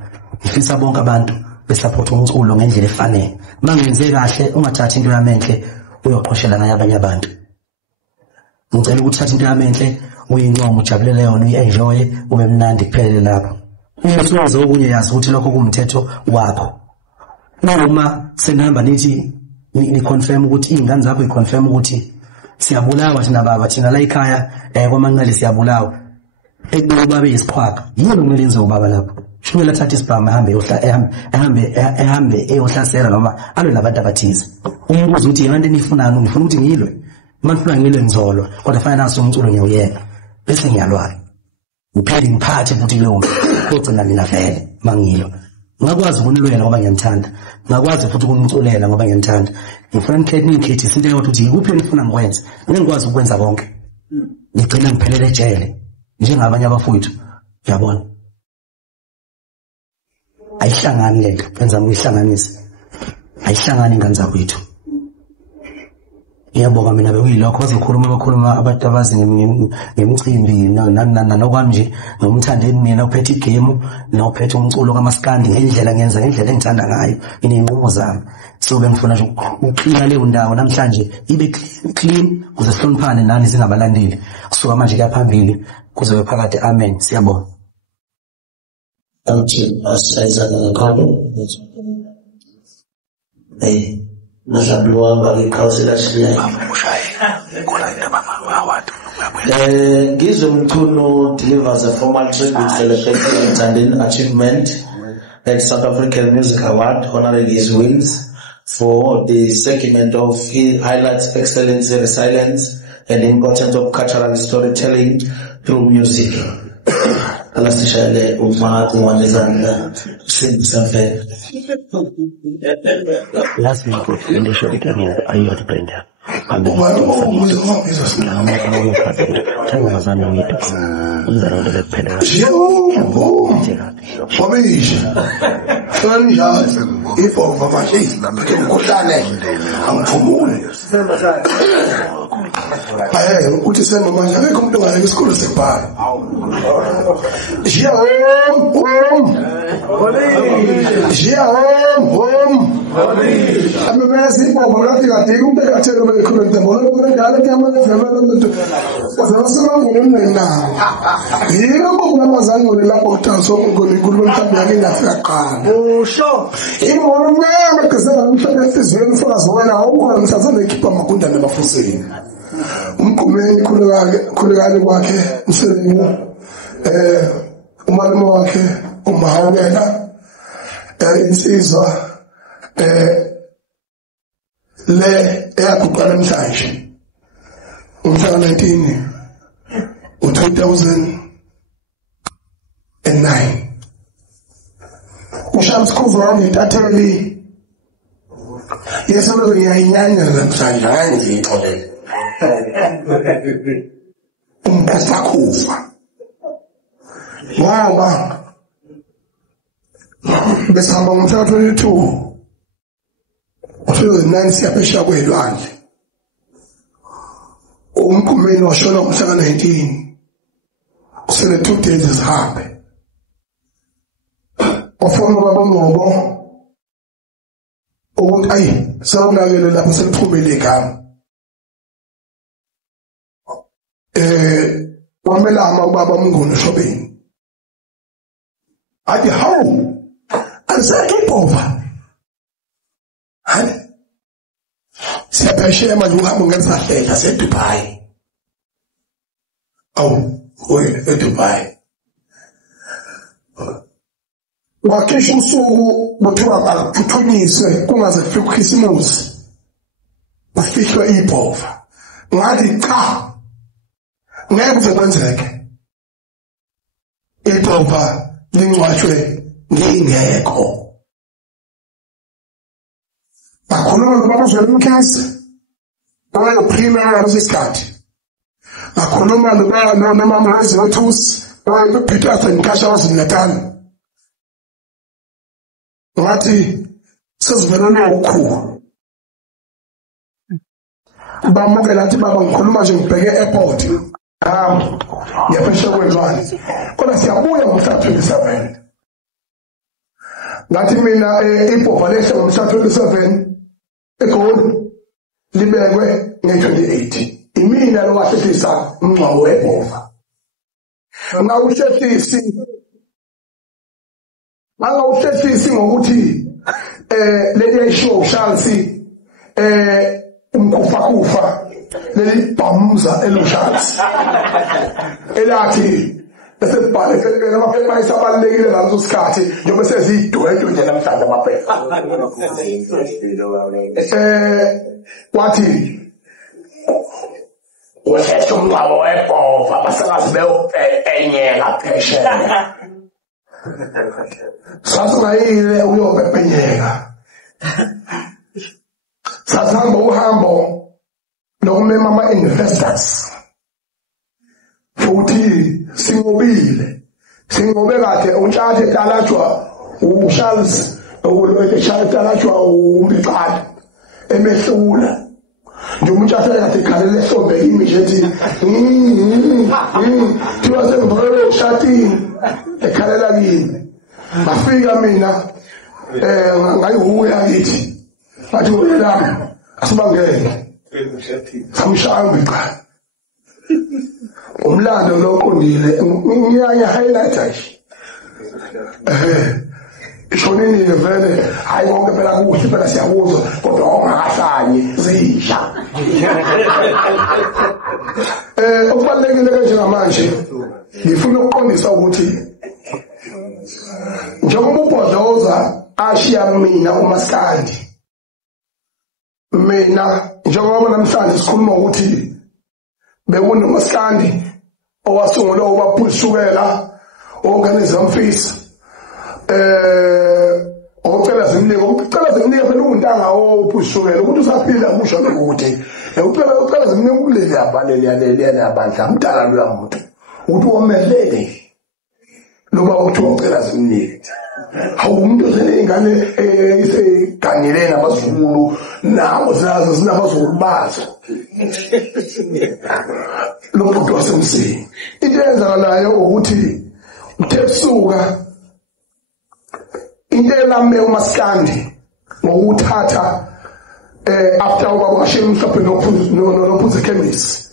ngifisa bonke abantu besupport umculo ngendlela efanele mangenze kahle ungathathi into yami enhle uyoqhoshela naye abanye abantu ngicela ukuthi uthathe into yami enhle uyinqomo ujabulele yona uyenjoy ube mnandi kuphelele lapho uma usuwazi okunye yazi ukuthi lokho kumthetho wakho noma senihamba nithi ni confirm ukuthi ingane zakho iconfirm ukuthi siyabulawa thina baba thina la ekhaya kwamanqele siyabulawa ekube babe isiqhwaga yini kumele enze ubaba lapho shumela thatha isibhamu ehambe eyohlasela noma alwe nabantu abathize umbuzo uthi yena nifunani ngifuna ukuthi ngilwe manifuna ngilwe ngizolwa kodwa fanele naso umculo ngiyuyeka bese ngiyalwa ngiphele ngiphathe futhi leyo kodwa mina vele mangilwa ngakwazi ukunilwela ngoba ngiyanthanda ngakwazi futhi ukuniculela ngoba ngiyanthanda ngifuna nikhethi isinto eyodwa ukuthi yikuphi enifuna ngikwenze ngikwazi ukwenza konke ngigcina ngiphelele ejele njengabanye abafowethu uyabona ayihlangani lento benza ngihlanganise ayihlangani ingane zakwethu ngiyabonga mina bekuyilokho bazokhuluma abantu abazi ngemicimbi nokwami nje nomthandeni mina uphethe igame nophethe umculo kaMaskandi ngendlela ngenza ngendlela engithanda ngayo inenqumo zami so bengifuna nje ukuclear leyo ndawo namhlanje ibe clean ukuze sihloniphane nani singabalandeli kusuka manje kuyaphambili kuze phakathi amen siyabonga Auchi asayizana kakhulu Nazabluwanga ikhawusela shile Gizo Mtuno delivers a formal tribute celebrating Mthandeni achievement at South African Music Award, honoring his wins for the segment of highlights excellence, resilience, and importance of cultural storytelling through music. Alasishale umfaka wanezana simsamfe last week ndio show ikamia ayo atapenda uthi senomanje akekho umuntu ongayeka isikole sekubhala. Jiya home. Amemesi baba ngathi kadika umuntu ekathela bekhuluma ndabona ngale kama lefemela umuntu. Wasema ngomnena. Yebo kunamazango lapho uthanso ngolikhuluma mhlawumbe yake ngafika qala. Usho. Ibona mnyama kezela umhlaba efizweni funa zona awukho mhlawumbe ekhipha makunda nabafuseni. Umgumeni khulekani kwakhe umsebenzi umalume wakhe umahawela insizwa le eyaguqa namhlanje umhla 19 2009 uShams Khuzwa ngitatheli yesolo yayinyanya namhlanje nganje ixolele umpasakhufa ngoba besihamba ngomhla 22 2009 siyaphesha kwelwandle umkhumeni washona ngomhla 19 kusele 2 days zihambe ofuna baba ngobo ukuthi ayi sawunakele lapho seliphumile igama wamelama ubaba umnguni shobeni athi hawu alisakhipova hani siyaphesheya manje uhamba ngesahlela seDubai eDubai wakesha usuku bothiwa akuthunyiswe kungaze kufike uKhisimusi ufihlwe ibhova ngathi cha ngeke kuzokwenzeke ibhova lingcwatshwe ngingekho bakhuluma nobabuzwe umkhasi owayeprima ngesikhathi bakhuluma nomama wezothusi owayePeterson Nkasha waziNatal ngathi sesivelana ukukhulu bamukela athi baba ngikhuluma nje ngibheke airport ngiyaphesha kwelwandle kodwa siyabuya ngomhla 27 ngathi mina ibhova lehla ngomhla 27 eGoli libekwe nge-28 imina lo wahlisa umngcwabo webhova ngawuhlesisi ngokuthi leli yayisho Charles umkufa leli bhamuza eloSharks elathi esebhale amaphepha ayisabalekile ngaleso sikhathi njengoba sezidwetwe nje namhlanje amaphepha wathi wehlela umngcwabo webhova basakazi beyopenyeka phesheya sasingayile uyopepenyeka sasihamba uhambo lokumema ama-investors futhi singobe kade uNtshathe etalajwa uCharles etalajwa uMbiqala emehlula nje uNtshathe kade ekhalele ehlombe image ethi thiwa sengivele ushatini ekhalela kimi bafika mina ngayihuya ngithi bathi uyelami asibangene samshaya uMbiqala umlando loqondile ngiyaya highlighter nje ishonini vele hayi konke phela kuhle phela siyakuzwa kodwa ongakahlanye zisha okubalekile kanje ngamanje ngifuna ukuqondisa ukuthi njengoba uBhodloza ashiya mina uMaskandi mina njengoba namhlanje sikhuluma ukuthi bekunoMaskandi owasungula ubaphusukela organize umfisi ocela zimnike phela untanga ophusukela ukuthi usaphila kusho ukuthi ucela zimnike kuleli abaleli abandla umdala lo muntu ukuthi womelele loba uthi ucela zimnike awumuntu senengane isegangele nabazulu nawo zazo sinabazulu bazo lo muntu wasemsini into eyenzakalayo ukuthi uthesuka into elame uMaskandi ngokuthatha after wabashe umhlophe nophuze chemist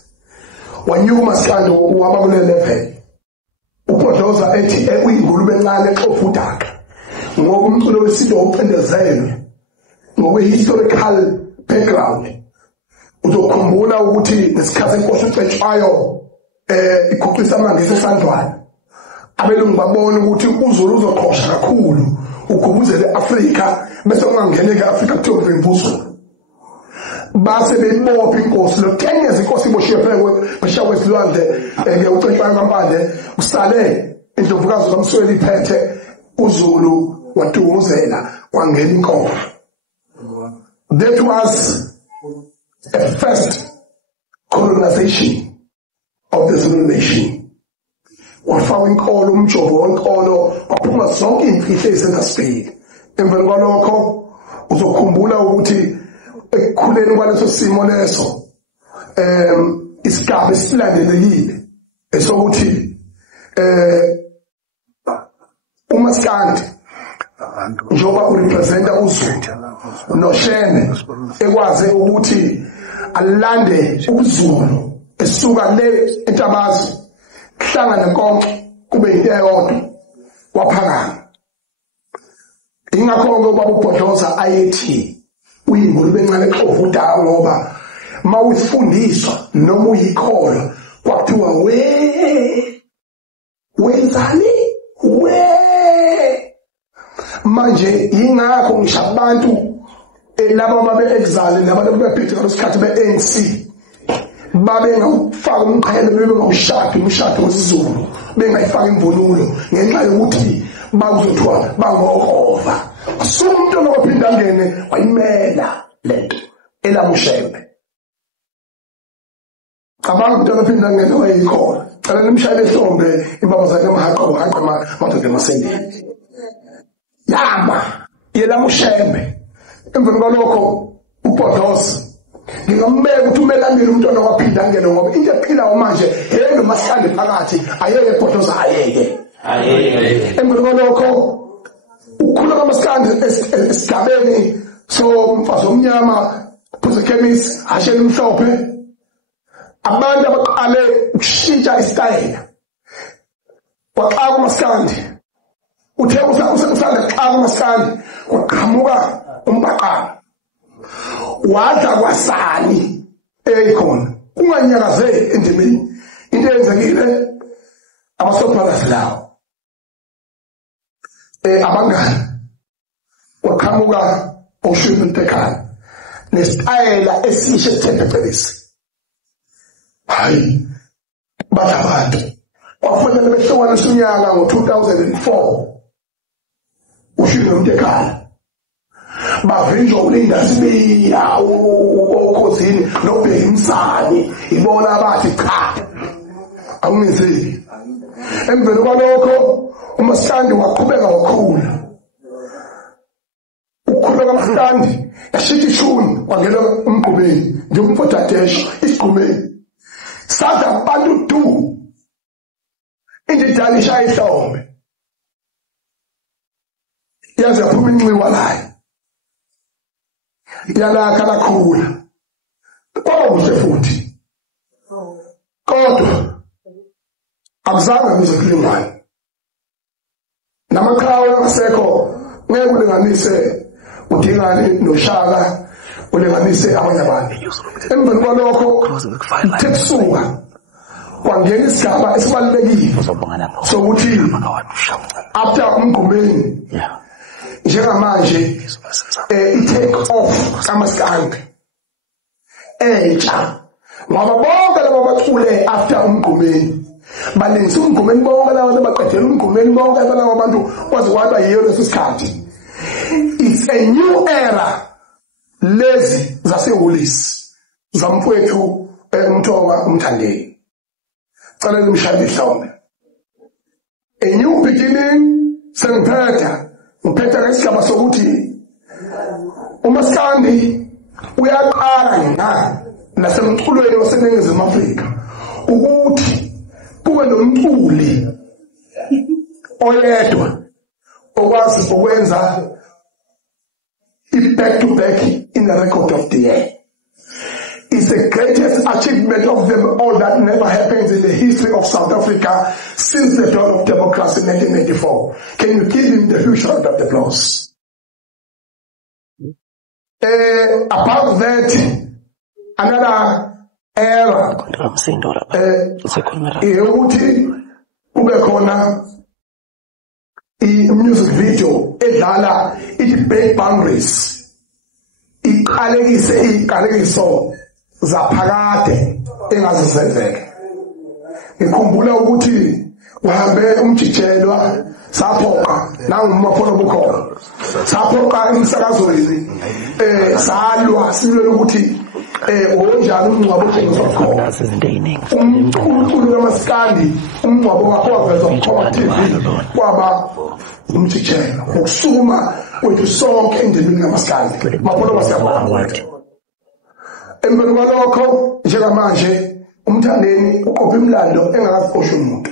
wanyuka uMaskandi waba kule level uphodloza ethi uyingulube encane exofa udaka ngoba umculo wesintu opendezelwe ngoba historical background uzokhumbula ukuthi nesikhathi inkosi uCetshwayo ikhuqisa amangisi esandlwana abelungu babona ukuthi uZulu uzoqhosha kakhulu ukubuzele Afrika bese ungangeneke Afrika kuthiwa imvuzo base beyibopha inkosi lo kenyeza inkosi iboshiwe phela wesilwandle ke uCetshwayo kaMpande usale indlovukazi kaMsweli iphethe uZulu wadunguzela kwangena inkomo. That was a first colonization of the Zulu nation. Wafaka inkolo umjovo wenkolo waphuma zonke imfihlo ezisengaspeed. Emveni kwalokho uzokhumbula ukuthi ekukhuleni kwaleso simo leso isigaba esilandelekile esokuthi uMaskandi njoba urepresenta uZulu noShene ekwazi ukuthi alande uZulu esuka le eNtabazi kuhlangana nenkonxe kube into eyodwa waphakama ingakho ngoba uBhodloza ayethi uyingulube encane exofa udaka ngoba mawufundiswa noma uyikholwa kwakuthiwa wenzani manje ingakho ngisho abantu laba babe exile nabantu bephethe ngesikhathi beANC babe ngafaka umqhele bebe ngawushada umshado wesiZulu bengayifaka imvunulo ngenxa yokuthi bazothiwa bangokhova umuntu lokuphinda ngene wayimela lento elamushebe abantu lokuphinda ngene wayikhona cela nimshayele ehlombe imbaba zakhe amahaqo madoda emasendeni yama yelamushebe emveni kwalokho uBhodloza ngingambeka ukuthi umelandile umntwana waphinda ngene ngoba into ephilayo manje yena uMaskandi phakathi ayeke uBhodloza ayeke emveni kwalokho ukhula kaMaskandi esigabeni so mfazi omnyama phuze chemist ashela umhlophe abantu abaqale ukushintsha istyle waqala uMaskandi uthe usanda xa uMaskandi kwaqhamuka umbaqala wadla kwasani ekhona unganyakazeli endimeni into eyenzekile abasophakazi lawo abangani waqhamuka uShwibu Ntekane nesitayela esisha esithembecelisi hayi abantu kwafanele behlokanisa unyaka ngo-2004 uShwibu Ntekane bavinjwa ulinda sibiya ukhosini nobheka imsani ibona abathi cha awungenzeli emveni kwalokho uMaskandi waqhubeka wakhula ukukhula kaMaskandi yashiya ishuni wangena umgqubeni njengomfotadesho isigqumeni sadla abantu du indidala ishaya ihlombe yaze yaphuma inxiwa layo yalakha lakhula kwaba kuhle futhi kodwa akuzange kuze kulingane namaqhawe asekho ngeke ulinganise uDingane noShaka ulinganise abanye abantu emveni kwalokho kuthekusuka kwangena isigaba esibalulekile sokuthi after umgqumeni njengamanje i-take off kaMaskandi entsha ngoba bonke laba bacule after umgqumeni balingisa umgqumeni bonke laba baqedela umgqumeni bonke laba bantu kwaze kwaba yiyo leso sikhathi it's a new era lezi zasehulisi zamfowethu uMthoma uMthandeni cela nimshayele mhlawumbe a new beginning sengiphetha Uphetha ngesigaba sokuthi uMaskandi uyaqala ngana nasemculweni waseNingizimu Afrika ukuthi kube nomculi oyedwa okwazi ukwenza back to back in the record of the year. It's the greatest achievement of them all that never happens in the history of South Africa since the dawn of democracy in 1984. Can you give him the huge round of applause? About that, another era, music video edlala break boundaries iqalekiso zaphakade engazisenzeke. Ngikhumbula ukuthi uhambe umjijelwa saphoqa nangumaphola bukhona saphoqa emsakazweni salwa silwe ukuthi onjani umngcwabo othengiswa khona umkhulu kaMaskandi umngcwabo wakho wavezwa khona TV kwaba umjijelo ukusukuma kwethu sonke endleleni kaMaskandi maphola wasiyabona emveni kwalokho njengamanje umthandeni uqopha imlando engakaziqoshi umuntu.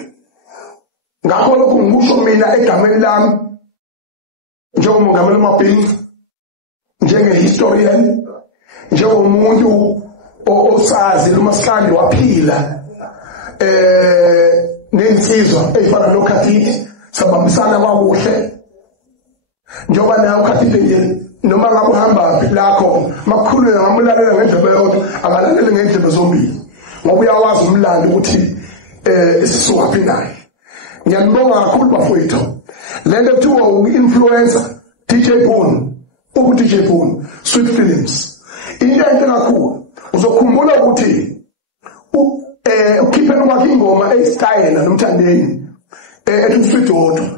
Ngakho lokhu ngikusho mina egameni lami njengomongameli Mabhini, njenge-historian, njengomuntu osazi uMaskandi waphila nensizwa eyifana noKhatile sabambisana kwakuhle. Njengoba nayo uKhatile nje noma ngabe uhamba lakho makukhulule ngamulalela ngendlela yodwa akalalele ngendlela zombili ngoba uyawazi umlando ukuthi sisuwaphi naye. Ngiyabonga kakhulu bafowethu lento kuthiwa uinfluencer DJ Boone DJ Boone Sweet Films into kakhulu uzokhumbula ukuthi ukhiphe kwakhe ingoma eyistyle nomthandeni ethi Sweet Water.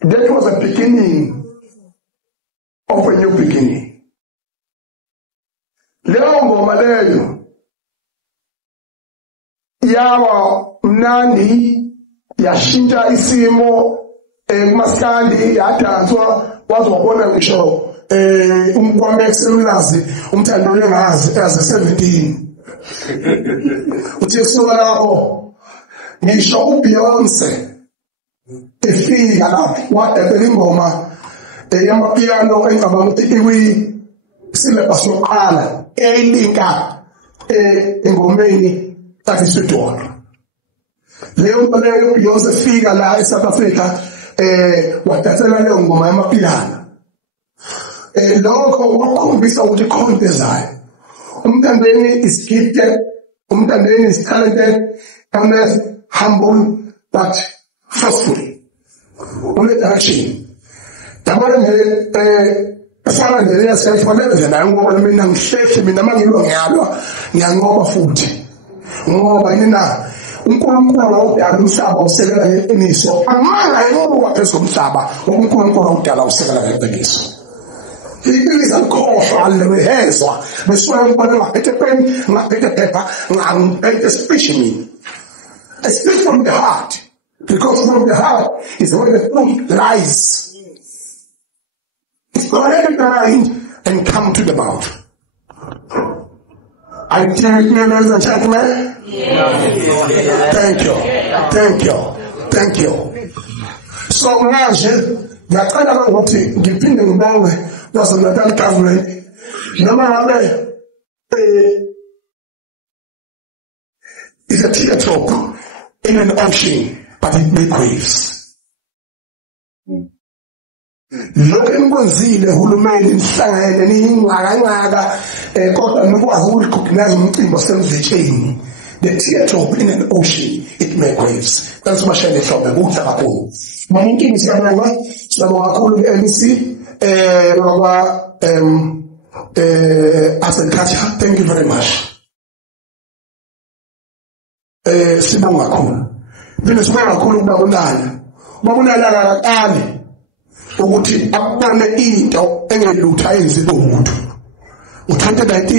That was a beginning of a new beginning. Leyo ngoma leyo yawa mnandi yashintsha isimo kuMaskandi yadanswa wazobona ngisho umkwaMax Mlazi umthandeni engazi as 17 uthi soka lapho ngisho uBeyonce efika lapho wadabela ingoma yamapiano engicabanga ukuthi iwi syllabus yokuqala elinka engomeni kaSidolo. Leyo nto leyo Beyonce fika la eSouth Africa wadatsela leyo ngoma yamapiano. Lokho wakhombisa ukuthi khona ezayo. Umthandeni is gifted, umthandeni is talented, and humble but forceful. Direction. Dabona afana nje yasefanele nje ngoba mina ngihlehli mina mangilo ngiyanqoba futhi ngoba yina uNkulunkulu udala umhlaba usekela ngeqiniso amanga ngoba phezulu komhlaba uNkulunkulu udala usekela ngeqiniso. Iqiniso alikhohlwa alehezwa besuka ngibona ethepeni ngaphethe phepha ngangiphethe speech me. I speak from the heart because from the heart is where the truth lies. Let it mind and come to the mouth. I thank you, ladies and gentlemen. Thank you. So manje ngiyaqala ukuthi ngiphinde ngibonge national government noma ngabe is a teardrop in an ocean, but it makes waves. Lokho enkwenzile uhulumeni nihlangene ningaka kodwa nikwazi ukuqhubeka umcimbi osemvutsheni. The teardrop in an ocean, it makes waves. That's what Shane Shopper would have a pool. Maninki is Kakoul MC Asset Kacha. Thank you very much. Sibonga khulu. Vile sibonga khulu babonala kaqali ukuthi akubone into engelutha yenziwe umuntu. U2019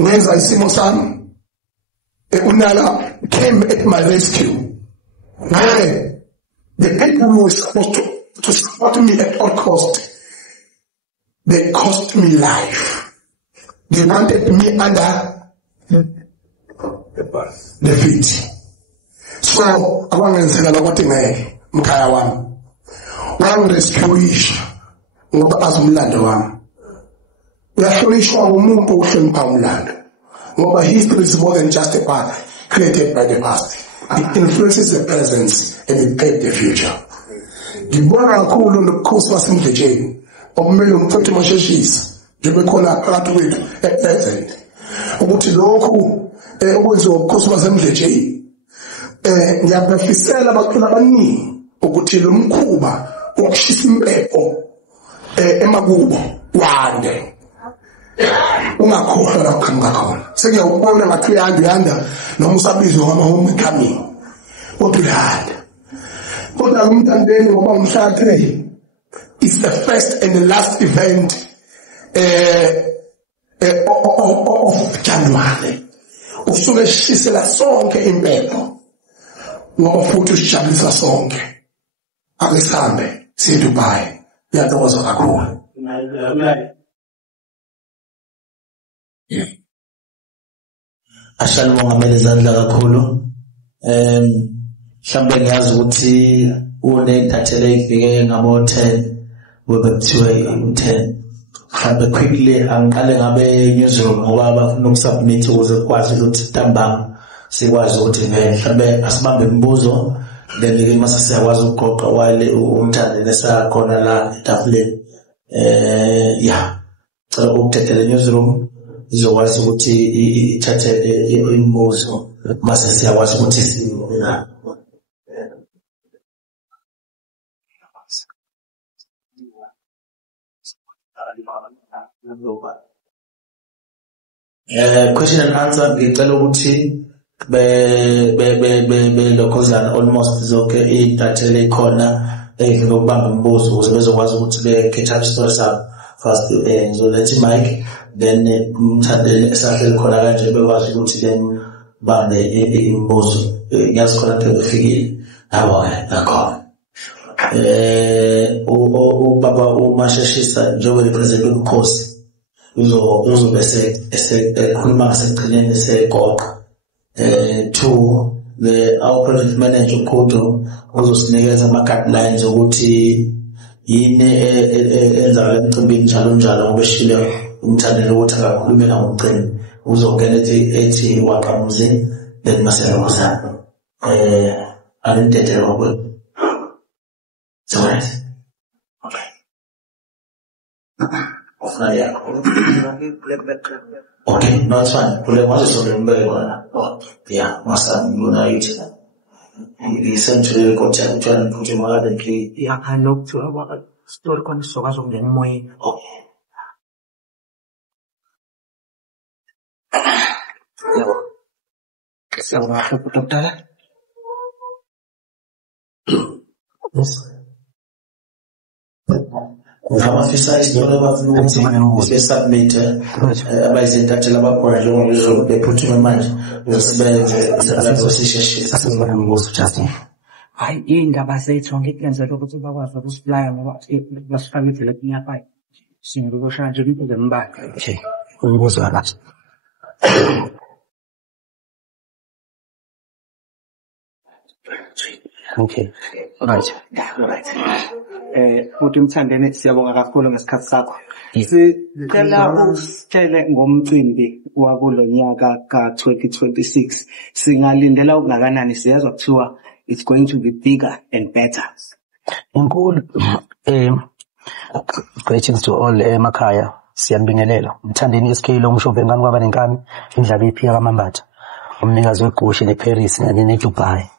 ngenza isimo sami Unala came at my rescue. The people who were supposed to to support me at all cost. They cost me life. They wanted me under the feet. So, abangenzela ukuthi ngeke mkhaya wami. Wangirescueisha ngoba azumlando wami. Uyahlonishwa umuntu ohlonipha umlando. Ngoba history is more than just a path created by the past. It influences the present and it paved the future. Ngibona kakhulu lokukhosi wasemdlejeni okumele umthetho masheshisa njengoba khona phakathi kwethu present ukuthi lokhu okwenziwa ukukhosi wasemdlejeni ngiyabafisela abacula abaningi ukuthi lo mkhuba ukushisa impepho emakubo wande ungakhohlwa la kuqhamuka khona sekuyawubona ngathi uyanda noma usabizwa ngama homecoming kodwa kodwa umntandeni ngoba umhla 3 is the first and the last event of January usuke shisela sonke impepho ngoba futhi usijabulisa sonke akusambe siye Dubai yathokoza kakhulu. Ashalibonga ngamele izandla kakhulu. Mhlawumbe ngiyazi ukuthi unentathelo ifike ngabo 10 webethiwe 10. Mhlawumbe quickly angiqale ngabe newsroom ngoba bafuna ukusubmit ukuze kwazi ukuthi ntambama sikwazi ukuthi mhlawumbe asibambe imibuzo then ke mase siyakwazi ukuqoqa wale umthandeni esakhona la etafuleni. Cela ukuthethe newsroom izokwazi ukuthi ithathe imibuzo mase siyakwazi ukuthi question and answer ngicela ukuthi be lokhozana almost zonke idathele khona ngokubamba imibuzo ukuze bezokwazi ukuthi be catch up story sabo first so let's mic then umthandeni esahleli khona kanje bekwazi ukuthi then bambe imibuzo yazi khona tefikile hawo akho ubaba umasheshisa njengoba represent ukhosi uzobe esekhuluma ngasekugcineni seqoqa. 2 our project manager uKhudo uzosinikeza ama guidelines ukuthi yini enzakala emcimbini njalo njalo ngoba eshile umthandeni ukuthi akakhulumela ngomcimbi uzongena ethi waqhamuzi then masela alindethe ngoba sorry okay okay, no, it's fine. Pule mwazi sobre mbele wana. Yeah, masa mbuna yuti. Essentially, kocha mchana mkuti mwada ki. Yeah, I know to our story kon soga so ngeni moi. Okay. Lewo. Kesi wana hapo kutotala. Yes. Ngafisa isitori abafunukuthi submit abayizintathela abakhona njengoba bephuthume manje usebenze isasisheshisa asibona ngokuthi Justin hayi indaba zethu ngikenzela ukuthi bakwazi ukusiflya ngoba basifakile kunyapha singokusha nje into zembaka okay uyibuzwa kahle okay right futhi umthandeni siyabonga kakhulu ngesikhathi sakho. Sicela usitshele ngomcimbi wakulo nyaka ka-2026 singalindela ukungakanani siyazwa kuthiwa it's going to be bigger and better. Inkulu greetings to all emakhaya siyanibingelela umthandeni SK lo msho bengani kwaba nenkani indlaba iphika kaMambatha umnikazi weGushi neParis neDubai.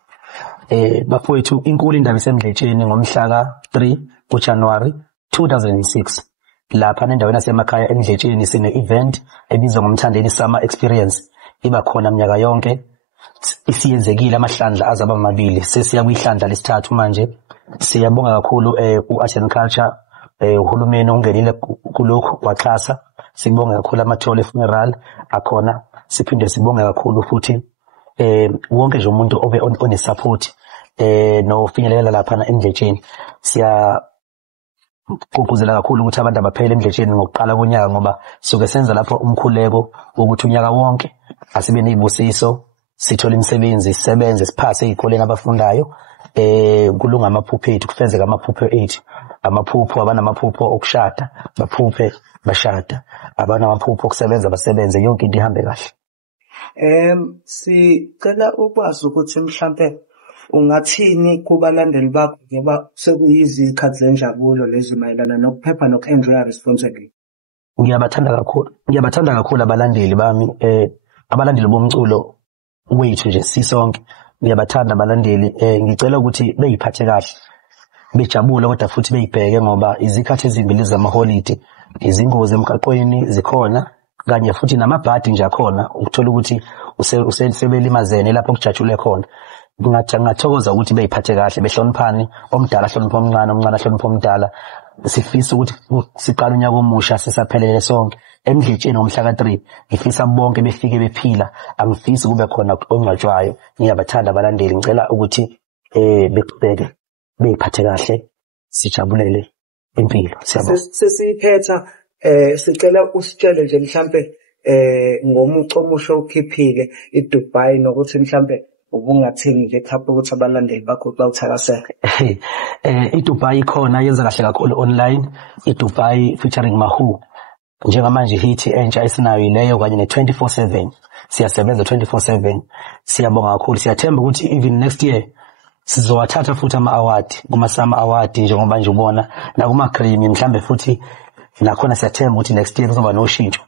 Bafowethu inkulu indaba isemdletsheni ngomhla ka-3 kuJanuary 2006 lapha nendaweni yasemakhaya emdletsheni sine event ebizwa ngomthandeni Summer Experience iba khona minyaka yonke isiyenzekile amahlandla azaba amabili sesiya kwihlandla lesithathu manje siyabonga kakhulu uArt and Culture uhulumeni ungenile kulokho waxhasa sibonga kakhulu amathole funeral akhona siphinde sibonga kakhulu futhi wonke nje umuntu obe one support no finyelela lapha emdletsheni kugqugquzela kakhulu ukuthi abantu abaphele emdletsheni ngokuqala konyaka ngoba suke senza lapho umkhuleko wokuthi unyaka wonke asibe nezibusiso, sithole imisebenzi, sisebenze, siphase ezikoleni abafundayo, kulunga amaphupho ethu, kufezeka amaphupho ethu. Amaphupho abanamaphupho okushada, baphuphe bashada, abanamaphupho okusebenza basebenze, yonke into ihambe kahle. Sicela ukwazi ukuthi mhlambe ungathini kubalandeli bakho ngoba sekuyizikhathi zenjabulo lezi mayelana nokuphepha noku-enjoya responsibly. Ngiyabathanda kakhulu abalandeli bami, abalandeli bomculo wethu nje sisonke. Ngiyabathanda abalandeli, ngicela ukuthi beyiphathe kahle, bejabule kodwa futhi beyibheke ngoba izikhathi ezimbili zamaholide, izingozi emgaqweni zikhona, kanye futhi namabhadi nje akhona, ukuthola ukuthi usebelimazene lapho kujatshule khona. Ngingathokoza ukuthi beyiphathe kahle, behloniphane, omdala hlonipha omncane, omncane hlonipha omdala. Sifisa ukuthi siqale unyaka omusha sisaphelele sonke emdletsheni ngomhla ka-3. Ngifisa bonke befike bephila, angifisi kube khona ongcwatshwayo. Ngiyabathanda abalandeli, ngicela ukuthi beqhubeke beyiphathe kahle, sijabulele impilo. Sesiphetha sicela usitshele nje mhlambe ngomuco omusha ukhiphile iDubai nokuthi mhlambe ubungathini nje lapho ukuthi abalandeli bakho bawuthakasela. iDubai ikhona yenza kahle kakhulu online, iDubai featuring Mahu. Njengamanje hit entsha esinayo ileyo kanye ne-24/7. Siyasebenza 24/7. Siyabonga kakhulu, siyathemba ukuthi even next year sizowathatha futhi ama-award, kuma-Summer Award njengoba nje ubona, nakuma-Grammy mhlambe futhi nakhona siyathemba ukuthi next year kuzoba noshintsho.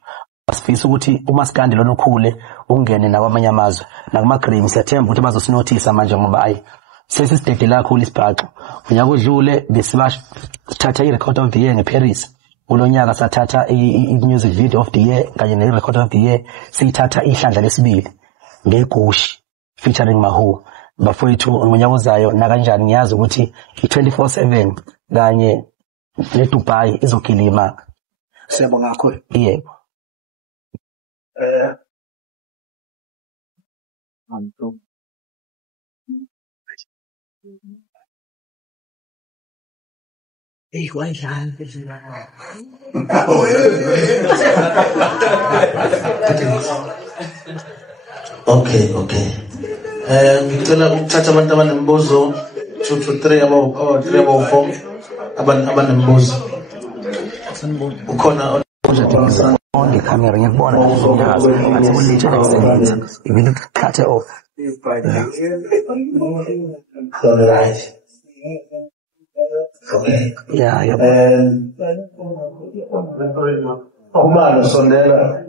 Sifisa ukuthi uMaskandi lona ukhule ungene nakwamanye amazwe, nakuma-Grammy siyathemba ukuthi bazosinothisa manje ngoba ayi sesisidedela kakhulu isibhaxo. Unyaka odlule besithatha i-Record of the Year ngeParis. Kulo nyaka sathatha i-Music Video of the Year kanye ne-Record of the Year, siyithatha ihlandla lesibili ngeGushi featuring Mahu. Bafowethu ngonyaka ozayo nakanjani ngiyazi ukuthi i-24/7 kanye neDubai izogilima. Siyabonga kakhulu. Yebo. Hey, wayidlala. Okay. Ngicela ukuthatha abantu abanembuzo 2 to 3 abo 3 abo 4 abanembuzo. Ukhona on the camera ngiyakubona ngiyakwazi athi kulitshe extend even cut it off. Right. Okay. Yeah. Omalo sondela.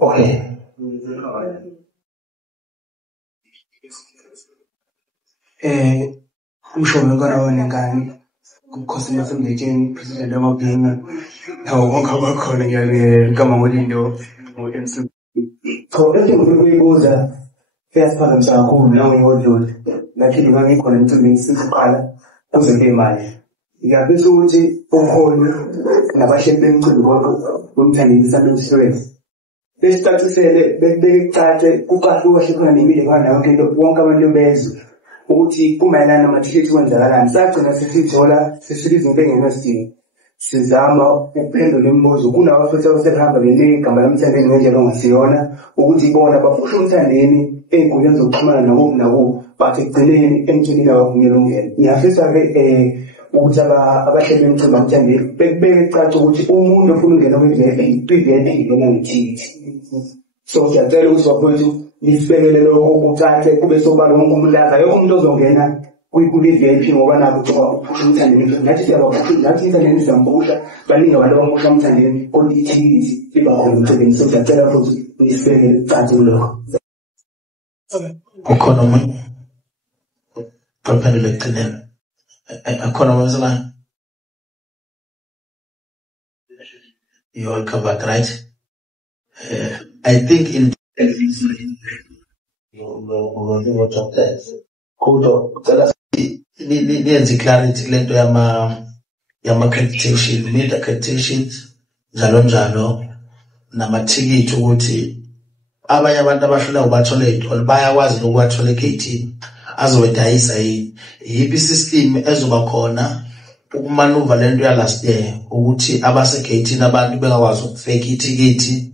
Okay. Umshono karawona ngani kukhosini yasemdletsheni president amabhinga nawo wonke abakhona ngiyakama ngolindo ngo-MC. So ukuyibuza kuyasiphazamisa kakhulu nangoyodlula nathi ngikhona emcimbini siqala kuze kube manje. Ngiyafisa ukuthi ukhona nabahleli bemicimbi bomthandeni sanomsebenzi besicacisele becace kuqashwe kahle khona nemile khona yonke into wonke abantu bezwe ukuthi kumayelana namathikithi kwenzakalani. Sagcina sesithola sesilizinto engenasidingo, sizama ukuphendula imibuzo kunabo futhi abasehamba ngeligama lomthandeni ngendlela ongasiyona ukuthi bona bafushe umthandeni ey'nkundleni zokuxhumana nakubo bathi ekugcineni emthini abavunyelwe ukungena. Ngiyafisa-ke ukuthi abahleli bemicimbi bamthandeni becace ukuthi umuntu ofuna ukungena kwi-VIP noma ngithikithi. So siyacela ukuthi bafowethu nisibekele lokho kucace kube sobala wonke umlaza yonke umuntu ozongena kwi-VIP ngoba nabo uphusha umthandeni. Nathi siyabaphushula, nathi inthandeni siyamphusha, baningi abantu abaphusha umthandeni kodwa ithikithi libakhona emcimbini. So siyacela futhi nisibekele kucace kulokho. Ukhona umuntu ophendula ekugcineni. Akhona umuntu you all covered, right? I think in niyenza clarity lento yama-accreditation, need accreditations njalo namathikithi ukuthi abanye abantu abahlula ubathole iy'tolo bayakwazi nokuwathola ekheithini azowedayisa yini. Yiphi isystem ezoba khona ukumanuva lento ya last year ukuthi abase-gateini abantu bengakwazi ukufake ithikithi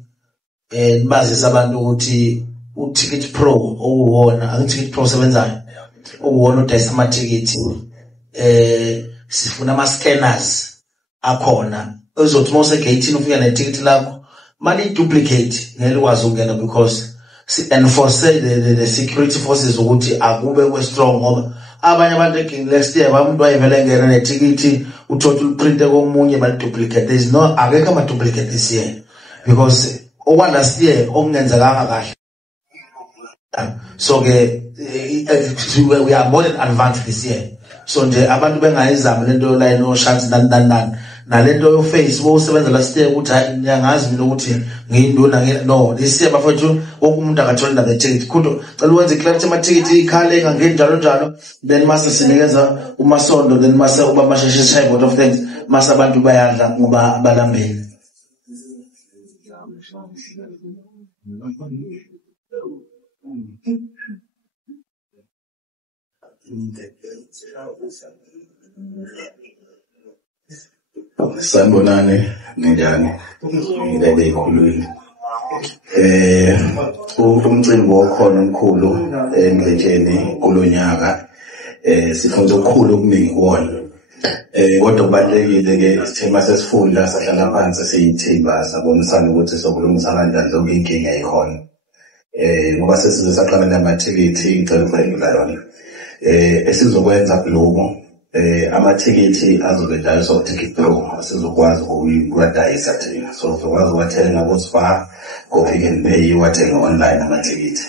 bazisa abantu ukuthi uTicket Pro owuwona akuTicket Pro sebenzayo uwona udayisa amathikithi sifuna ama-scanners akhona ezothi mawuse-gateini ufika nethikithi lakho mali duplicate ngeke ukwazi ukungena because enforce the security forces ukuthi akube kwe-strong ngoba abanye abantu next year umuntu wayevele engena nethikithi uthola uprinte komunye bali-duplicate. There is no akekho ama-duplicate this year because last year okungenzekanga kahle. So we are more than advanced this year. So nje abantu bengayizama lento la no chance nani nalento yo Facebook usebenza last year ukuthi hayi ngiyangazi mina ukuthi ngiyinduna no this year bafethu wonke umuntu akathola the ticket kudo cela uwenze clarity ama-ticket ikhale engangeni njalo then mase sinikeza umasondo then mase ubamasheshe high vote of thanks mase abantu bayadla ngoba balambele. Sanibonani ninjani ngilele ikhulwini umcimbi okhona omkhulu engiletheni kulonyaka sifunde okukhulu okuningi kuwona kodwa kubalekile ke sithema sesifunda sahlala phansi siyithimba sabonisana ukuthi sokulungisa kanjani zonke inkinga ekhona ngoba sesize saqala namathikithi ngicela ukuyibula yona esizokwenza kulomo amathikithi azobe dayiswa ku-Ticket Pro asizokwazi ukuwadayisa thina so uzokwazi uwathenga ku-Spar go-Pick n Pay uwathenge online amathikithi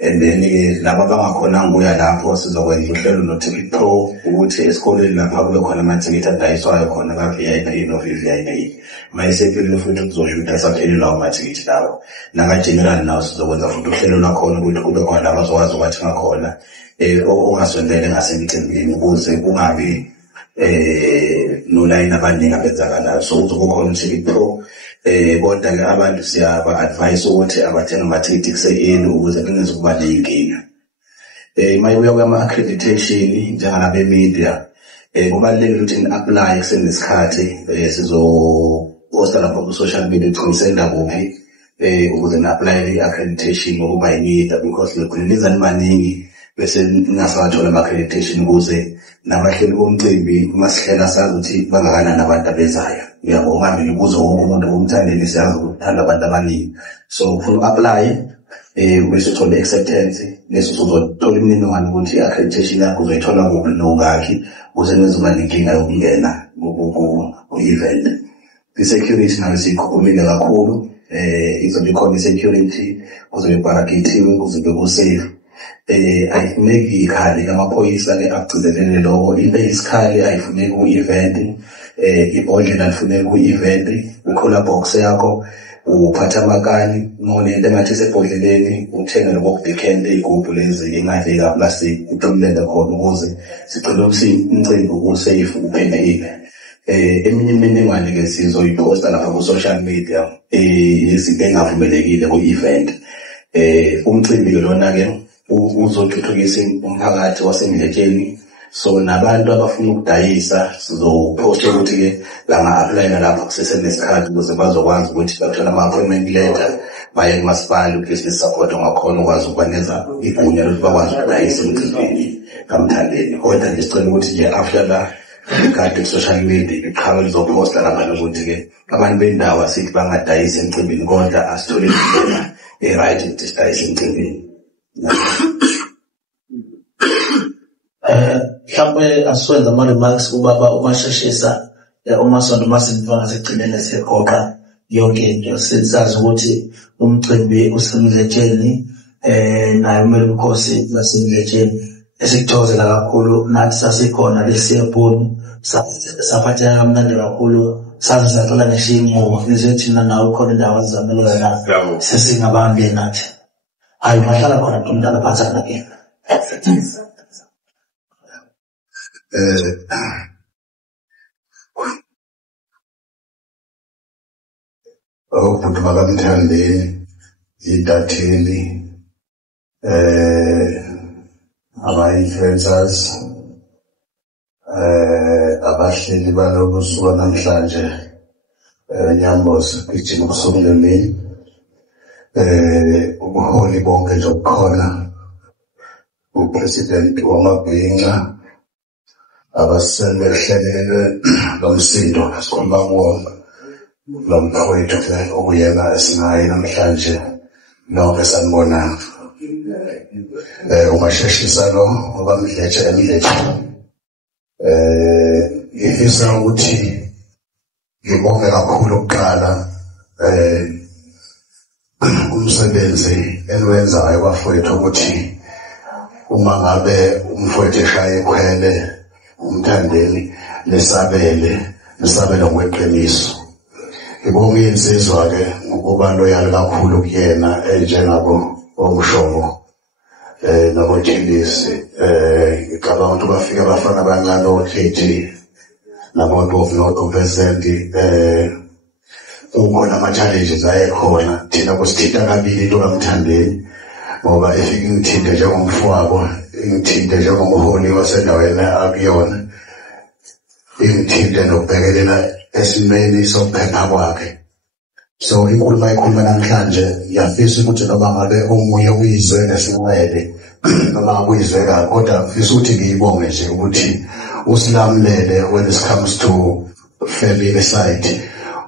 and then laba abangakhonanga ukuya lapho sizokwenza uhlelo no-Ticket Pro ukuthi esikoleni lapha kube khona amathikithi adayiswayo khona ka-VIP no-VVIP mayesephelile futhi kuzosho ukuthi asaphelile lawo mathikithi lawo naka-general nawo sizokwenza futhi uhlelo lwakhona ukuthi kube khona laba azokwazi ukwathenga khona ongasondele ngasemicimbini ukuze kungabi nolayini abaningi abenzakalayo so uzokukhona uTicket Pro kodwa-ke abantu siyaba-advise ukuthi abathenga amathikithi kuse-early ukuze bengezokuba ney'nkinga. Mayibuya kwama-accreditation njengalabe-media kubalulekile ukuthi ni-apply kusenesikhathi sizoposta lapha ku-social media ukuthi nisenda kuphi ukuze ni-apply i-accreditation ngokuba yi-media because liza nibaningi bese ningasathola ama-accreditation ukuze nabahleli bomcimbi masihlela sazi ukuthi bangakanani abantu abezayo ungahambe ngibuze wonke umuntu ngomthandeni siyazi ukuthanda abantu abaningi so ufuna u-apply bese uthole i-acceptance bese uzothola imininingwane ukuthi i-accreditation yakho uzoyithola kuphi nongakhi ukuze nizoba nenkinga yokungena ku-event. I-security nayo siyikhuphumile kakhulu izobe ikhona i-security kuzobe ibharakethiwe kuzobe ku-safe ayifuneki ikhali amaphoyisa agcizelele lokho into eyisikhali ayifuneki ku-event ibhodlela alifuneki ku-event ukhula box yakho uphatha amakani ngonento engathi sebhodleleni uthenge lokokudekente igubhu lezi ingaveli kaplastic uqinilele khona ukuze sicela umcimbi usafe uphendile. Eminye imininingwane-ke sizoyiposta lapha ku-social media izinto engavumelekile ku-event umcimbi-ke lona-ke uzothuthukisa umphakathi wasemletsheni so nabantu abafuna ukudayisa sizoposta ukuthi-ke banga-applyela lapha kusesenesikhathi ukuze bazokwazi ukuthi bathola ama-appointment letter baye kumasipala u-business support ongakhona ukwazi ukwaneza igunya lokuthi bakwazi ukudayisa emcimbini kamthandeni kodwa nje sicela ukuthi nje after la ikade ku-social media iqhawe lizoposta lapha nokuthi-ke abantu bendawo asithi bangadayisi emcimbini kodwa asithole indlela e-right ukuthi sidayise emcimbini. Mhlawumbe asiwenza ama-remarks kubaba umasheshisa umasondo masinithiwa ngasekugcineni siyagoqa yonke into sisazi ukuthi umcimbi usemletsheni naye umele umkhosi lasemletsheni esikuthokozela kakhulu nathi sasikhona lesiyebhuni saphatheka kamnandi kakhulu saze saqala ngisho iy'nqumo thina nawe khona indawo ezizamelana nazo sesingabambi nathi hayi ungahlala khona umntana phathana ke ubhuti makamthandeni idatheli ama-influencers abahleli balolu suku namhlanje Nyambozi igcina ubusuku lemini ubuholi bonke nje obukhona upresident wamabhinqa abasemehlelele lomsindo sikhuluma kuwona lo mfowethu okuyena esinaye namhlanje nonke sanibonanga ungasheshisa lo ngoba mdletshe ngifisa ukuthi ngibonge kakhulu ukuqala umsebenzi enwenzayo bafowethu ukuthi uma ngabe umfowethu eshaya ekhwele umthandeni lesabele ngokweqiniso. Ngibonge insizwa ke ukuba loyal kakhulu kuyena njengabo omshomo nabothilisi ngicabanga ukuthi bafike abafana abancane o-KG nabantu of-North kukhona ama-challenges ayekhona thina kusithinta kabili into kaMthandeni ngoba efike ingithinte njengomfowabo ingithinte njengomholi wasendaweni akuyona ingithinte nokubhekelela esimeni sokuphepha kwakhe. So inkulumo ayikhuluma namhlanje ngiyafisa ukuthi noma ngabe omunye uyizwe esinqele noma ngabe uyizwe kabi kodwa ngifisa ukuthi ngiyibonge nje ukuthi usilamulele when it comes to family side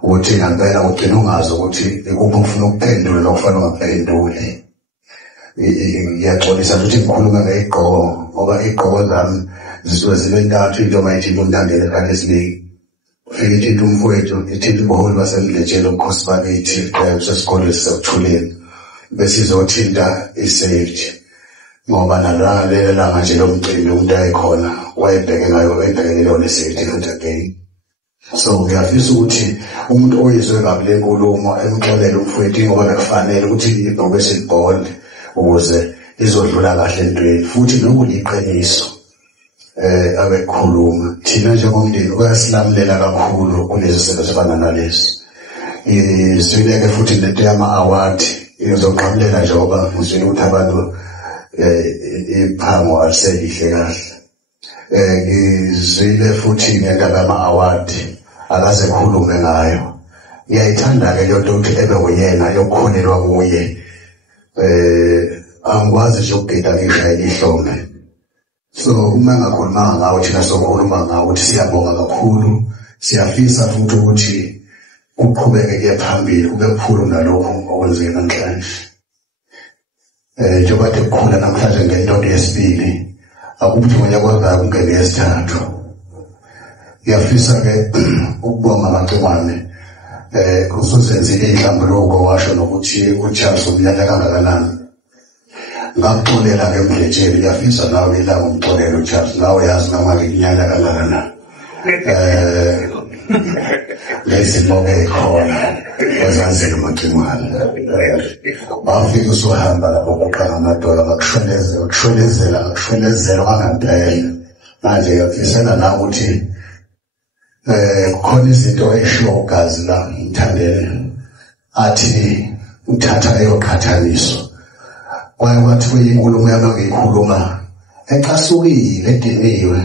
ukuthi ngempela ugcina ungazi ukuthi ikuphi ufuna ukuphendula nokufanele ungaphenduli. Ngiyaxolisa ukuthi ngikhuluma ngeyigqoko ngoba igqoko zami zisuke zibe ntathu into mayithinta umthandeni esikhathi esiningi. Ufike ithinta umfowethu ithinta ubuholi basemdletsheni ubukhosi bakithi sesikolweni sisekuthuleni bese izothinta i-safety ngoba nalelo langa nje lomcimbi umuntu ayekhona wayebhekene lona i-safety futhi again. So ngiyafisa ukuthi umuntu oyizwe kabi le nkulumo emxolele umfowethu ngoba bekufanele ukuthi ibhokwe silibhonde ukuze izodlula kahle entweni futhi nokuliqiniso abekhuluma thina njengomndeni uyasilamulela kakhulu kulezi zinto ezifana nalezi. Izwileke futhi lento yama-award izoqhamulela njengoba ngizwile ukuthi abantu iphango aliselihle kahle. Ngizwile futhi ngendaba yama-award akaze khulume ngayo. Ngiyayithanda-ke leyo nto ukuthi ebe uyena yokukholelwa kuye. Angikwazi nje ukugida ngishayela ihlombe. So uma ngakhuluma ngawo thina sokhuluma ngawo ukuthi siyabonga kakhulu siyafisa futhi ukuthi uqhubeke kuye phambili kube kukhulu nalokho okwenzeke namhlanje. Njengoba kukhula namhlanje ngento yesibili akubuthi ngiyakwazi ukungena yesithathu. Ngiyafisa-ke ukubonga amagciwane usuzenzile inhlambuluko washo nokuthi uCharles umnyaka kangakanani. Ngakuxolela ke mdletsheni ngiyafisa nawe ilanga umxolelo uCharles nawe yazi ngamanje inyaka kangakanani. Lezimo-ke khona ezanzile amagciwane bafike usuhamba lapho kuqala amadola ngakushwelezela kwangempela. Manje ngiyafisela nawe ukuthi kukhona izinto eshiwo ugazi la Mthandeni athi uthatha eyoqhathaniswa kwaye kwathi kuyinkulumo yami ngiyikhuluma ecasukile ediniwe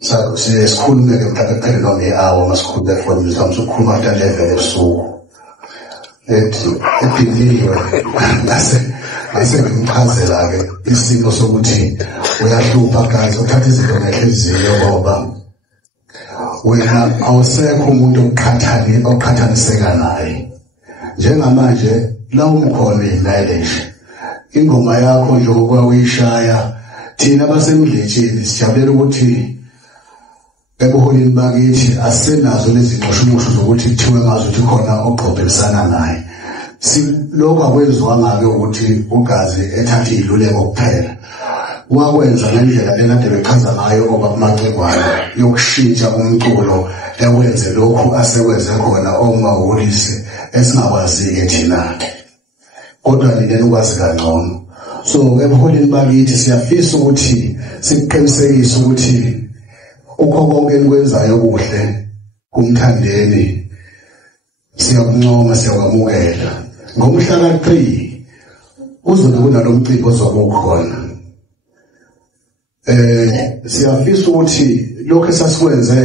sikhulume-ke mhlawumbe kuphelelwa nge-hour masikhulume efonini sami sokukhuluma after 11 ebusuku ediniwe ngase ngimchazela-ke isimo sokuthi uyahlupha kazi uthatha izinto ngenhliziyo ngoba wena awusekho umuntu oqhathaniseka naye. Njengamanje la umkhona iNilesh ingoma yakho nje okwawuyishaya thina basemdletsheni sijabulela ukuthi ebuholini bakithi asenazo lezi nqoshumushu zokuthi kuthiwe ngazo ukuthi khona oqhubekisana naye. Lokho akwenziwanga-ke ukuthi ugazi ethathe idluleko kuphela. Wakwenza ngendlela ekade bechaza ngayo ngoba kumacengwane yokushintsha umculo ewenze lokhu asekwenze khona ongawulisi esingakwazi-ke thina kodwa nina ukwazi kangcono. So ebuholini bakithi siyafisa ukuthi sikuqinisekise ukuthi ukho konke enikwenzayo kuhle kuMthandeni siyakuncoma siyakwamukela. Ngomhla ka-3 uzobe kunalomcimbi ozobe ukhona. Siyafisa ukuthi lokho esasikwenze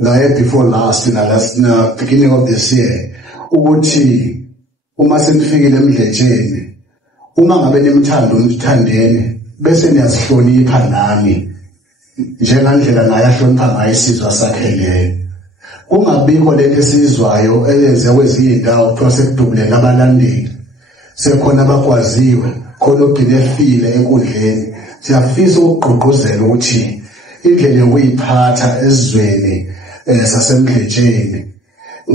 ngaye before last na beginning of this year ukuthi uma senifikile emdletsheni uma ngabe nimthanda umthandeni bese niyasihlonipha nami njengandlela naye ahlonipha ngayo isizwe sakhe leyo kungabikho lento esizwayo eyenze kwezinye indawo kuthiwa sekudubulele abalandeli sekhona abakwaziwe khona ogcine efile enkundleni siyafisa ukugqugquzela ukuthi indlela yokuyiphatha ezweni sasemdletsheni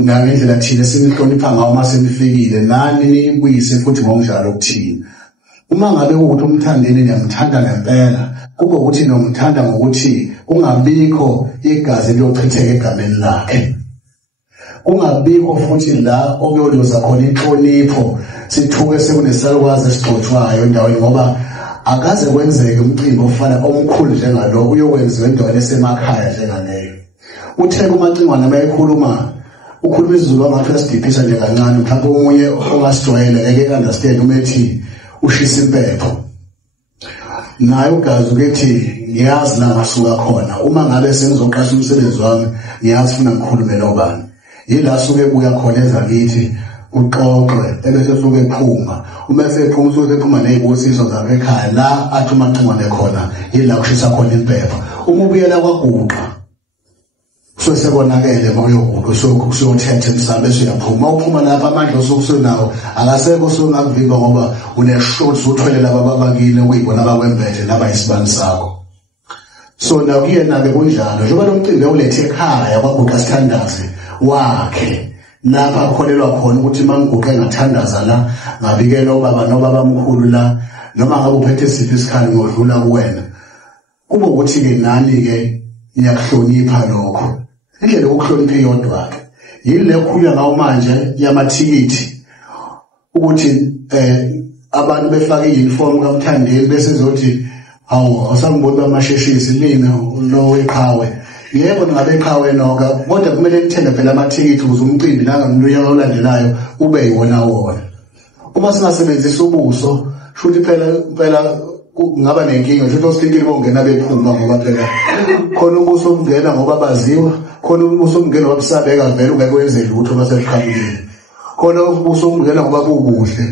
ngendlela thina sinihlonipha ngayo uma senifikile nani niyibuyise futhi ngomdlalo okuthina uma ngabe ukuthi umthandeni niyamthanda ngempela kube ukuthi nomthanda ngokuthi kungabikho igazi liyochitheka egameni lakhe kungabikho futhi la okuyoloza khona inhlonipho sithuke sekunesalukwazi esigxotshwayo endaweni ngoba akaze kwenzeke umcimbi ofana omkhulu njengalo uyokwenziwa endaweni esemakhaya njengaleyo utheke umacingwana mayekhuluma ukhuluma isiZulu angathi uyasidiphisa nje kancane mhlawumbe omunye ongasijwayele ngeke understand uma ethi ushisa impepho naye ugazi ukuthi ngiyazi la ngasuka khona uma ngabe sengizoqasha umsebenzi wami ngiyazi funa ngikhulume nobani yila suke buya khona ezakithi uxoxe ebese suke ephuma uma esephuma usuke ephuma nezibusiso zakhe ekhaya la athi umacingwane khona yila kushisa khona impepho uma ubuyela kwaguqa sekonakele mayoguqa usuyothetha emsabe uyaphuma uphuma lapha amandla osukusenawo akasekho usungakuvimba ngoba uneshoti uthwele laba babakile ukuyibona abakwembethe laba isibani sakho so na kuyena ke kunjalo njengoba lo mcimbi ulethe ekhaya kwaguqa sithandaze wakhe lapha akholelwa khona ukuthi mangiguqe ngathandaza la ngabikela ubaba nobabamkhulu la noma ngabe uphethe siphi isikhali ngodlula kuwena kube ukuthi ke nani ke niyakuhlonipha lokho indlela yokuhlonipha iyodwa ke yile khuluya ngawo manje yamathikithi ukuthi abantu befake i-uniform kaMthandeni bese zothi awu asangiboni bamasheshisi mina lo weqhawe yebo ngabe eqhawe noka kodwa kumele nithenge phela amathikithi ukuze umcimbi nanga mluya olandelayo ube yiwona wona uma singasebenzisa ubuso futhi phela kungaba nenkinga futhi osithintile bongena bephuma ngoba phela khona ubuso ungena ngoba baziwa khona ubuso ungena wabusabeka vele ungekwenze lutho basekhambile khona ubuso ungena ngoba kubuhle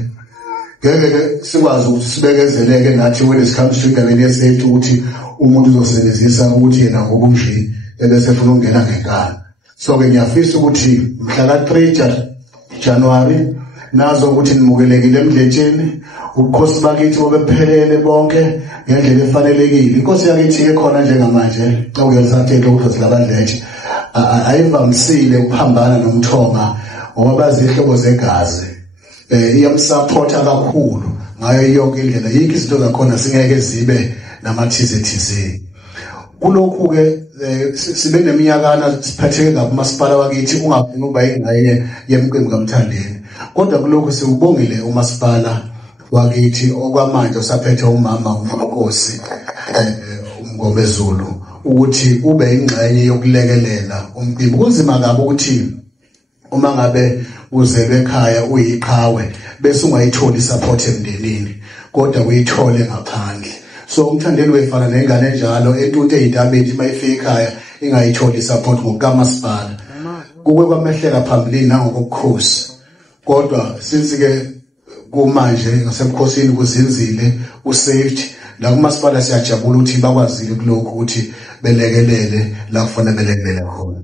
ngeke sikwazi ukuthi sibekezeleke nathi when it comes to igabeni yesafety ukuthi umuntu uzosebenzisa ukuthi yena ngokunje ebese efuna ukungena ngenkani so ke ngiyafisa ukuthi mhla ka-3 January nazo ukuthi nimukelekile emdletsheni ubukhosi bakithi bobephelele bonke ngendlela efanelekile inkosi yakithi ekhona njengamanje okuyenzatheke ukuthi labadletshe ayivamisile ukuphambana nomthonga ngoba bazihlobo zegazi iyamsupporta kakhulu ngayo yonke indlela yikho izinto zakhona singeke zibe namathize kulokhu ke sibe neminyakana siphatheke ngamasipala wakithi ungafuni ukuba ingxenye yemqembu kaMthandeni kodwa kulokhu siubongile umasipala wakithi okwamanje usaphethe umama uNkosi uMngomezulu ukuthi ube ingxenye yokulekelela umcimbi kunzima kabi ukuthi uma ngabe uzelwe ekhaya uyiqhawe bese ungayitholi support emndenini kodwa uyithole ngaphandle so uMthandeni wefana nengane enjalo entunte ezitabeni mayifika ekhaya ingayitholi support ngokamasipala kuke kwamehleka phambili nangokukhosi kodwa since ke kumanje ngasemkhosini kuzinzile usafety la kumasipala siyajabula ukuthi bakwazile kulokho ukuthi belekelele la kufanele belekelele khona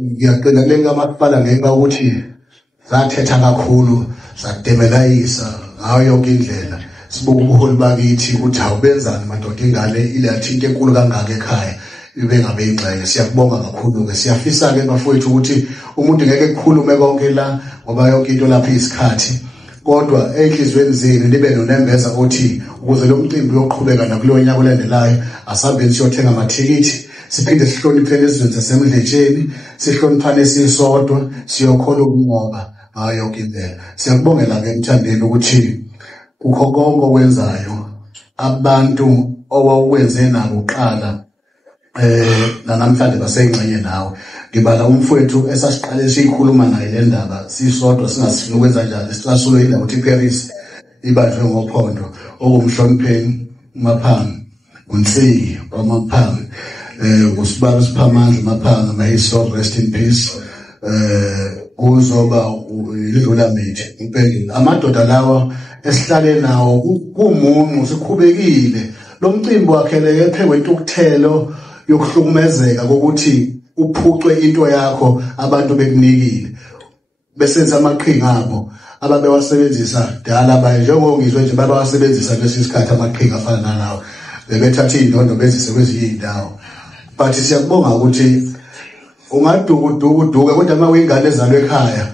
ngiyaqina kule kamasipala ngenxa ukuthi sathetha kakhulu sademelayisa ngayo yonke indlela sibuka ubuholi bakithi ukuthi awubenzani madoda ingane ilathinto enkulu kangaka ekhaya ibe ngabe ingxenye siyakubonga kakhulu ke siyafisa ke bafowethu ukuthi umuntu ngeke kukhulume konke la ngoba yonke into lapha isikhathi kodwa enhlizweni zenu libe nonembeza othi ukuze lo mcimbi uyoqhubeka nakulo nyaka olandelayo asambe siyothenga amathikithi siphinde sihloniphele izizwe zasemdletsheni sihloniphane sisodwa siyokhona ukunqoba ngayo yonke indlela siyakubongela ke Mthandeni ukuthi ukho konke okwenzayo abantu owawukwenze nabo uqala namhlanje basengxenye nawe ngibala umfowethu esasiqale sikhuluma naye le ndaba sisodwa singasifuna ukwenza njalo sicasulo indaba uthi Paris ibanjwe ngophondo okumhlonipheni Maphangi uNsi wamaphanga usibaba siphamandla maphanga, may soul rest in peace. Kuzoba ilula mithi impela amadoda lawa esihlale nawo kumuncu sikhubekile lo mcimbi wakheleke phekwe intukuthelo yokuhlukumezeka kokuthi uphucwe into yakho abantu bekunikile besenza amaqhinga abo ababewasebenzisa dala baye njengongizwe nje babawasebenzisa lesi sikhathi amaqhinga afana nalawo bebethatha indondo bezise kwezinye indawo. But siyakubonga ukuthi ungaduka kodwa uma uyingane ezalwe ekhaya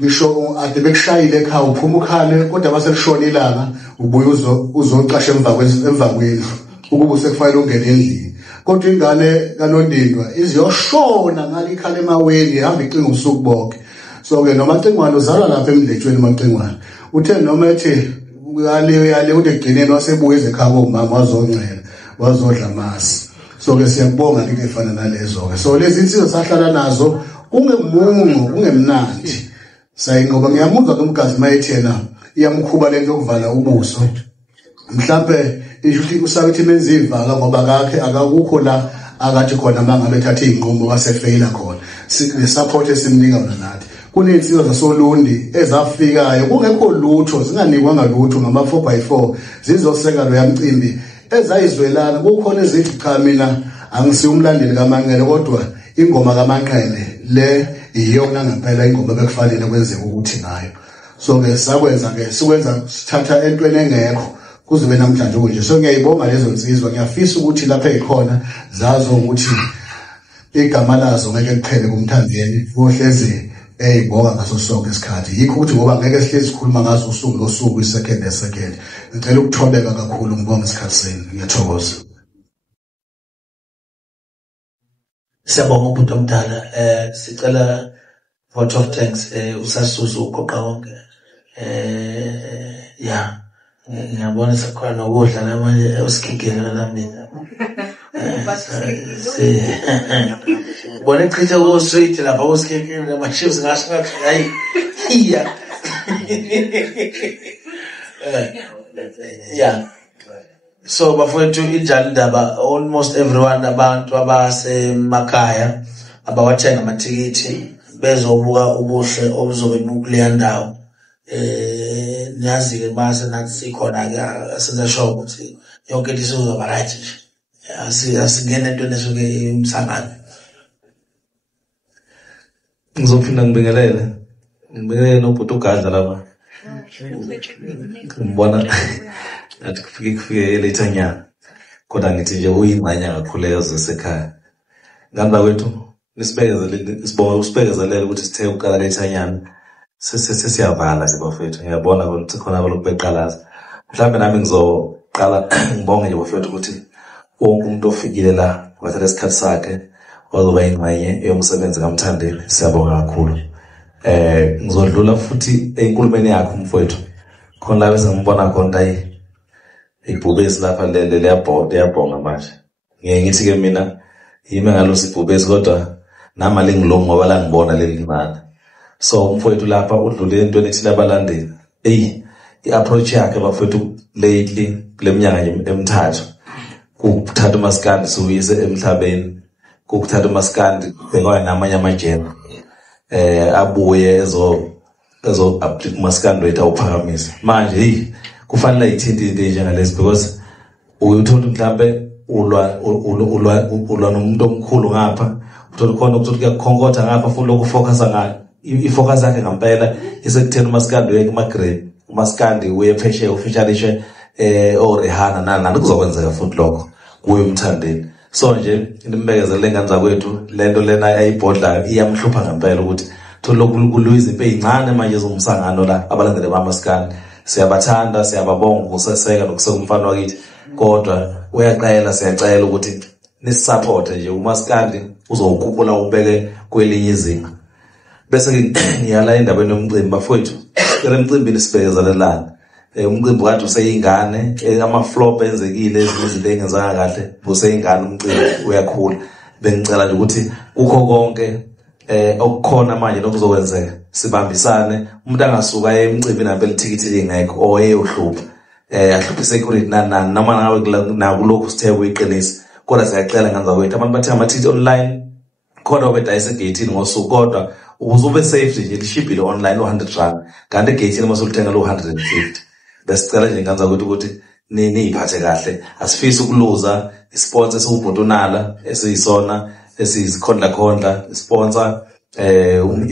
ngisho ade bekushayile ekhaya uphuma ukhale kodwa base lishona ilanga ubuye uzoqasha emva kwendlu ukuba usekufanele ungene endlini. Kodwa ingane kaNondindwa iziyoshona ngale ikhala emaweni ihamba icinga ubusuku bonke. So ke noma Cingwane uzalwa lapha emdletshweni maCingwane uthe noma ethi yale uthi egcineni wasebuye ekhaya komama wazoncela wazodla amasi. So ke siyabonga into efana nalezo ke. So lezi insizwa sahlala nazo kungemungu kungemnandi. Sayinqoba ngiyamuzwa kumgazi mayethi yena iyamkhuba lento yokuvala ubuso. Mhlambe ishuthi usabethi menza ivaka ngoba kakhe akakukho la akathi khona mangabe ethatha izinqumo wasefeyila khona. Sikule support esimnika wona nathi. Kunensizwa zasolundi ezafikayo kungekho lutho zinganikwanga lutho ngama 4x4 zizoseka lo yamcimbi ezayizwelana kukhona ezithi cha mina angisiumlandeli kaManqele kodwa ingoma kaManqele le iyona ngempela ingoma bekufanele kwenzeke ukuthi ngayo. So ke sakwenza ke sikwenza sithatha entweni engekho kuzobe namhlanje nje. So ngiyayibonga lezo nsizwa ngiyafisa ukuthi lapha ekhona zazo ukuthi igama lazo ngeke liphele kumthandeni ohlezi eyibonga ngaso sonke isikhathi. Yikho ukuthi ngoba ngeke sihlezi sikhuluma ngazo usuku losuku isecond second. Ngicela ukuthobeka kakhulu ngibonga isikhathi senu. Ngiyathokoza. Siyabonga umuntu omdala sicela vote of thanks usasuzu uqoqa wonke yeah ngiyabona sekhona nokudla namanje usikhikhela namina bona ichitha ko street lapha usikhikhela namaships ngasho ngathi hayi iya yeah. So bafowethu injalo indaba almost everyone abantu abasemakhaya abawathenga amathikithi bezobuka ubuhle obuzobe bukuleya ndawo. Niyazi ke mase nathi sikhona ke senza sure ukuthi yonke into izoba right nje. Asingene entweni esuke imsangano. Ngizophinda ngibingelele nobhuti ugadla lapha. Ngibona athi kufike elethanyana kodwa ngithi nje uyingxanya kakhulu yasekhaya. Ngamba kwethu usibekezelele ukuthi sithe uqala lethanyana sesiyavala nje bafethu. Ngiyabona ukuthi khona lokubeqalaza. Mhlawumbe nami ngizoqala ngibonge nje bafethu ukuthi wonke umuntu ofikile la wathatha isikhathi sakhe wazoba ingxenye yomsebenzi kaMthandeni. Siyabonga kakhulu. Ngizodlula futhi enkulumeni yakho mfowethu khona la bese ngibona khona ibhubesi lapha liyabhonga manje. Ngeke ngithi ke mina yimi ngalosi ibhubesi kodwa nama lengilongo ngoba la ngibona leli limana. So mfowethu lapha udlule entweni ethi labalandeli i-approach yakhe bafowethu lately kuleminyaka emithathu kukuthatha umaskandi siwise emhlabeni kukuthatha umaskandi bekwayo namanye amajena abuye ezo update umaskandi wethu awuphakamisa manje kufanele ithinte into njengalesi because uyuthola mhlambe ulwa nomuntu omkhulu ngapha uthola khona ukuthi kuyakhonkotha ngapha futhi lokufocusa ngayo ifocus yakhe ngempela isekuthena umaskandi uye kumagrade umaskandi uye phesheya ufishalishe Rehana nani kuzokwenzeka futhi lokho kuye uMthandeni. So nje nimbekezele ngane zakwethu lento lena ayibhodla iyamhlupha ngempela ukuthi thola kulwiza impela incane manje zomsangano la abalandeli bamaskandi. Siyabathanda siyababonga ukuseseka nokuseka umfana wakithi kodwa uyaqala siyacela ukuthi nisupport nje umaskandi uzokukhuphula ubeke kwelinye izinga. Bese ngiyala indaba yomcimbi bafowethu le mcimbini sibekezelelana. Umcimbi kade useyingane ama-flop enzekile ezinto engenzanga kahle useyingane umcimbi uyakhula. Bengicela nje ukuthi kukho konke okukhona manje nokuzokwenzeka sibambisane umuntu angasuka emcimbini nampela ithikithi lingekho oyeyohlupha ahluphe security nani noma ngabe nakulokhu sithe kuyiqinisa kodwa siyacela ngenza kwethu abantu bathenga amathikithi online khona obedayisa egate ngosuku kodwa ukuze ube safe nje lishibhile online lo100 kanti egate masoluthenga lo150 besicela nje ngenza ukuthi niyiphathe kahle asifisi ukuluza isponsor esubhutunala esiyisona esizikhondla sponsor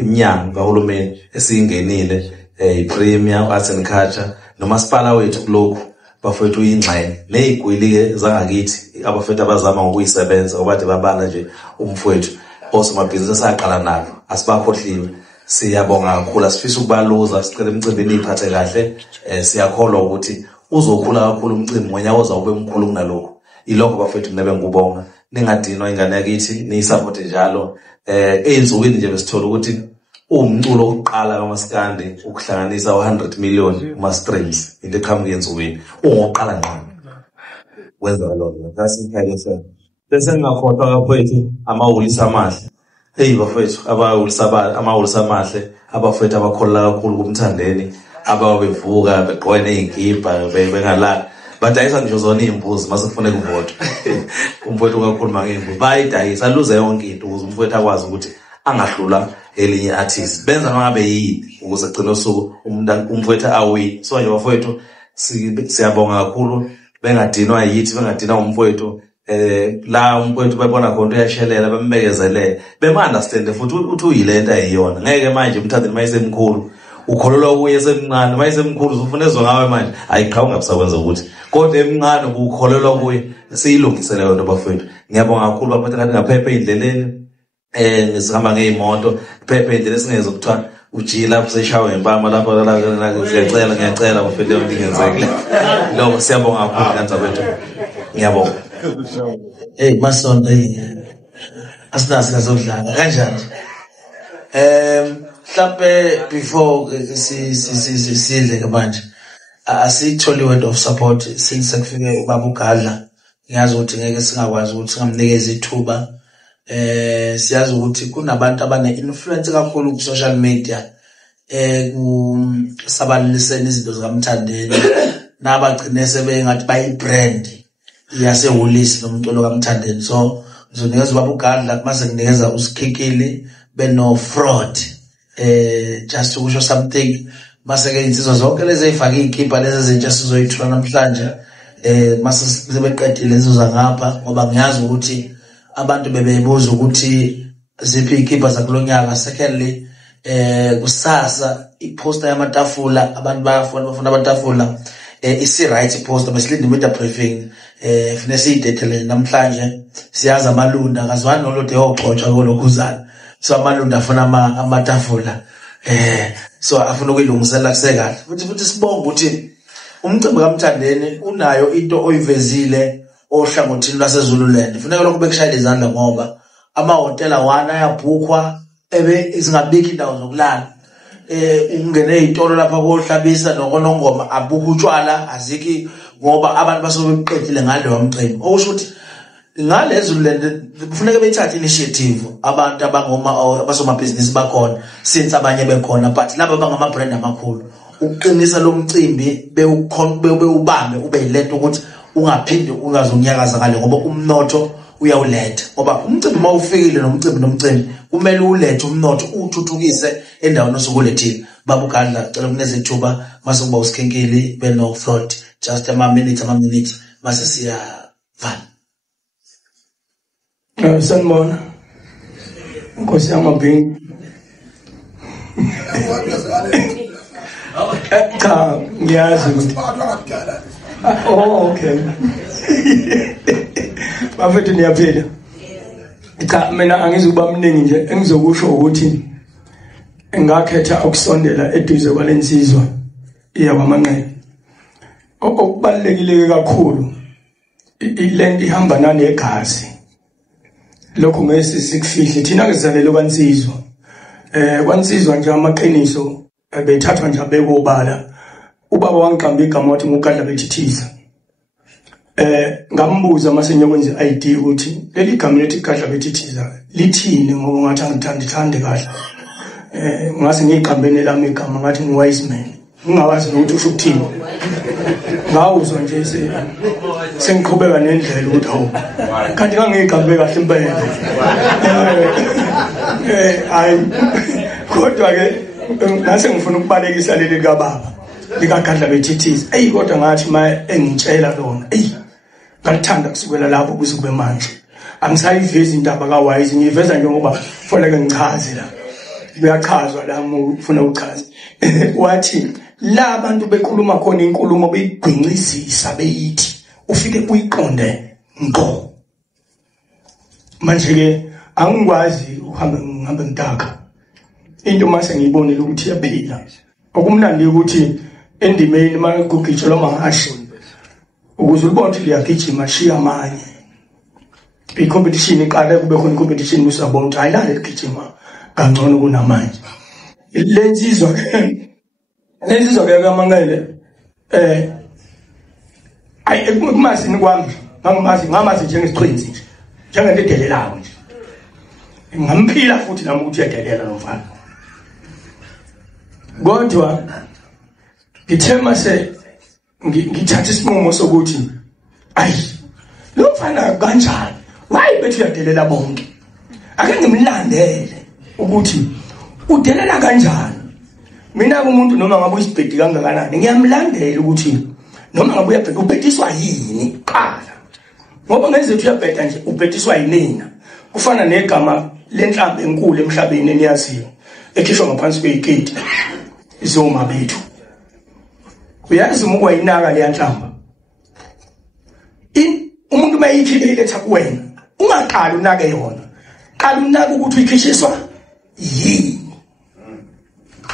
iminyango kahulumeni esiyingenile iPremier Arts and Culture nomasipala wethu kulokhu bafethu uyingxenye nezigwili zangakithi abafethu abazama ngokuyisebenza obade babala nje umfowethu osomabhizinisi aqala nabo asibakhohliwe siyabonga kakhulu asifisa ukubaluza sicela emcimbini iphathe kahle siyakholwa ukuthi uzokhula kakhulu umcimbi ngonyaka ozawube umkhulu kunalokho ilokho bafethu nebe ngubonga ningadinwa ingane yakithi niyisupport njalo ezinsukwini nje besithola ukuthi umculo oqala kaMaskandi ukuhlanganisa 100 million kuma streams into eqhamuka ensukwini ungoqala ngqo wenza lokho kasinkhaya FM bese ngakhohlwa kakhwethu amawulisa amahle bafethu amawulisa amahle abafethu abakholala kakhulu kumthandeni ababevuka begqoke nezigibha bengalala badayisa ngisho zona izimbuzi mase kufanele kuvotwe umfowethu ungakhuluma ngembuzi bayidayisa luze yonke into ukuze umfowethu akwazi ukuthi angahlula elinye artist benza ngabe yini ukuze gcina usuku umfowethu awini so nje bafowethu siyabonga kakhulu bengadinwa yithi bengadinwa umfowethu la umfowethu babona khona uyashelela bembekezele bema-understand futhi uthi uyilento ayiyona ngeke manje umthandeni mayisemkhulu ukholelwa kuye semncane mayisemkhulu uzofuna ezwe ngawe manje ayiqhawe ngabusakwenza ukuthi kodwa emncane ukukholelwa kuye siyilungisele yona bafowethu ngiyabonga kakhulu baphatha kanti ngaphephe endleleni ngisihamba ngeyimoto phephe endleleni singeze kuthiwa ujila lapho seshawe ngempama lapho ngiyacela bafowethu leyo ngingenzekile lokho siyabonga kakhulu kanza kwethu ngiyabonga Masonto asinasi ngazodlala kanjani mhlambe before sidle manje asitholi word of support since sekufike ubaba uGadla ngiyazi ukuthi ngeke singakwazi ukuthi singamnikeza ithuba siyazi ukuthi kunabantu abane-influence kakhulu ku social media kusabalaliseni izinto zikaMthandeni nabagcine sebengathi bayi-brand yasehholisi nomculo kaMthandeni so ngizonikeza ubaba uGadla mase nginikeza uSikhikili beno fraud just ukusho something mase ke insizwa zonke lezi ezifaka ikhipha lezi ezintsha sizoyithola namhlanje mase sebeqedile insizwa ngapha ngoba ngiyazi ukuthi abantu bebebuza ukuthi ziphi ikhipha zakulonyaka secondly kusasa iposter yamatafula abantu bafuna amatafula isi right poster besilinde media briefing fune siyidetele namhlanje siyazi amalunda akazwani nolode yoxoxa kolokhuzana so amalunda afuna amatafula so afuna ukuyilungisela kusekahle futhi sibonga ukuthi umcimbi kaMthandeni unayo into oyivezile ohlangothini lwaseZululand funeka lokho bekushayela izandla ngoba amahotela wana ayabhukhwa izingabikho indawo zokulala ungene izitolo lapha kohlabisa nokonongoma abukho utshwala aziki ngoba abantu basobeqedile ngaleyo umcimbi okusho ukuthi ngaleZululand kufuneka bethathe initiative abantu abasomabhizinisi bakhona since abanye bekhona but laba bangama brand amakhulu ukuqinisa lo mcimbi bewubambe ube yilento ukuthi ungaphindi ungazunyakaza ngale ngoba umnotho uyawuletha ngoba umcimbi mawufikile nomcimbi kumele ulethe umnotho uthuthukise endaweni osukulethile baba uGadla cela kuneze ithuba mase kuba uSikhikili beno fraud just a minute mase siyavala sanibona Nkosi yamabhingi cha ngiyazi ukuthi okay bafethu niyaphila cha mina angizukuba mningi nje engizokusho ukuthi engakhetha ukusondela eduze kwalensizwa iyakwaManqele okubalekile kakhulu ilento ihamba nani egazi lokho ngeke sikufihle thina ngizalelo kwansizwa kwansizwa nje amaqiniso bethathwa nje abekobala ubaba wangiqamba igama wathi nguGadla bethithiza ngambuza mase nyokwenza ID ukuthi leli gama lethi Gadla bethithiza lithini ngoba ngathi angithande kahle ngase ngiqambene lami igama ngathi ngiwise man ungawazi ukuthi usho ukuthini ngawuzwa nje sengiqhubeka nendlela ukuthi hawu kanti ngangiqhambe kahle impela kodwa ke ngase ngifuna ukubalekisa leli kababa likaGadla bethithiza kodwa ngathi engitshela lona ngalithanda kusukela lapho kuze kube manje angisayivezi indaba kaWise ngiyiveza nje ngoba kufanele ngichaze la kuyachazwa la ufuna uchaze wathi la abantu bekhuluma khona inkulumo beyigwincizisa beyithi ufike uyiqonde ngqo manje ke angikwazi uhambe ngidaka into mase ngiyibonile ukuthi yaphila okumnandi ukuthi endimeni manje kugitshelwa mangasho ukuze ubone ukuthi liyagijima shiya amanye i-competition iqale kube khona i-competition usabona ukuthi ayilale ligijima kangcono kunamanje lensizwa ke kaMangele ekumasini kwami ngamazi njengesiqhinzi nje njengento edelelayo nje ngamphila futhi nami ukuthi uyadelela lo mfana kodwa ngithema ngithatha isinqumo sokuthi lo mfana kanjani wayebethu uyadelela bonke ake ngimlandele ukuthi udelela kanjani mina umuntu noma ngabe uyisibhedi kangakanani ngiyamlandela ukuthi noma ngabe uyabheda ubhediswa yini qala ngoba ngezethu uyabheda nje ubhediswa yinina kufana negama lenhlambe enkulu emhlabeni eniyaziyo ekhishwa ngaphansi kwegate izoma bethu uyazi umukwa inaka le yanhlamba umuntu mayikhiphe iletha kuwena ungaqali unake yona qala unake ukuthi uyikhishiswa yini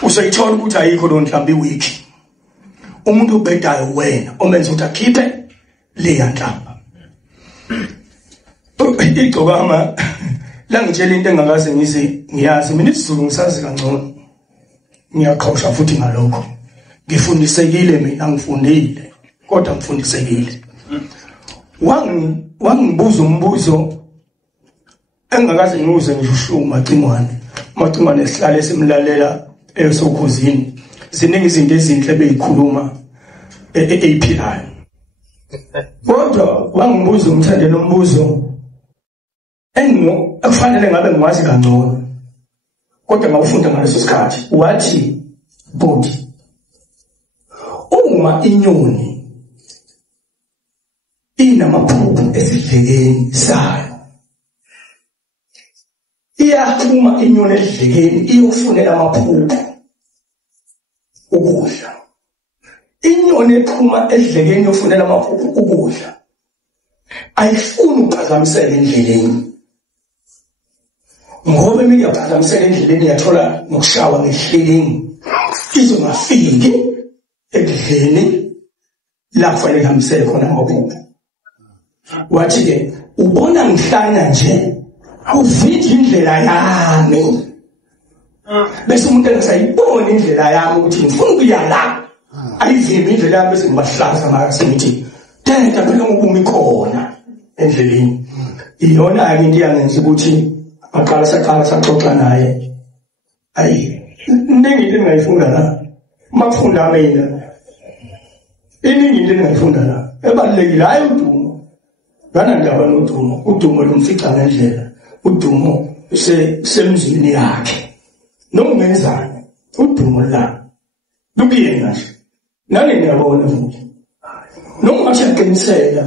uzoyithola ukuthi ayikho lo nhlambi wiki umuntu obhedayo wena omenza ukuthi akhiphe le yanhlamba igcokama la ngitshela into engakaze ngiyazi mina isiZulu ngisazi kangcono ngiyaqhawusha futhi ngalokho ngifundisekile mina ngifundile kodwa ngifundisekile wangibuza umbuzo engakaze ngiuze ngisho macingwane esihlale simlalela esokhuzini ziningi izinto ezinhle beyikhuluma ephilayo kodwa wangibuza umthandelo umbuzo akufanele ngabe ngiwazi kangcono kodwa ngawufunda ngaleso sikhathi wathi bodi uma inyoni inamaphupho esidlekeni sayo iyaphuma inyoni edlekeni iyofunela amaphupho ukudla inyoni ephuma edlekeni iyofunela amaphupho ukudla ayifuni ukuphazamiseka endleleni ngoba mina yaphazamiseka endleleni yathola nokushawa ngehleleni izongafiki ekudleni la kufanele kuhambiseke khona amaphupho wathi ke ubona ngihlanya nje awuvidi indlela yami bese umuntu engasayiboni indlela yami ukuthi ngifuna ukuya la ayivimbi indlela yami bese ngibahlaza ngasengithi tenta phela ngokumi khona endleleni iyona into yangenza ukuthi aqala saxoxa naye iningi into engayifunda la makufunda mina iningi into engayifunda la ebalekile hayi udumo nganandaba nodumo udumo lumfica ngendlela udumo semzini yakhe noma ungenzani udumo la lukuyena nje nani ngiyabona futhi noma ungashaqinisela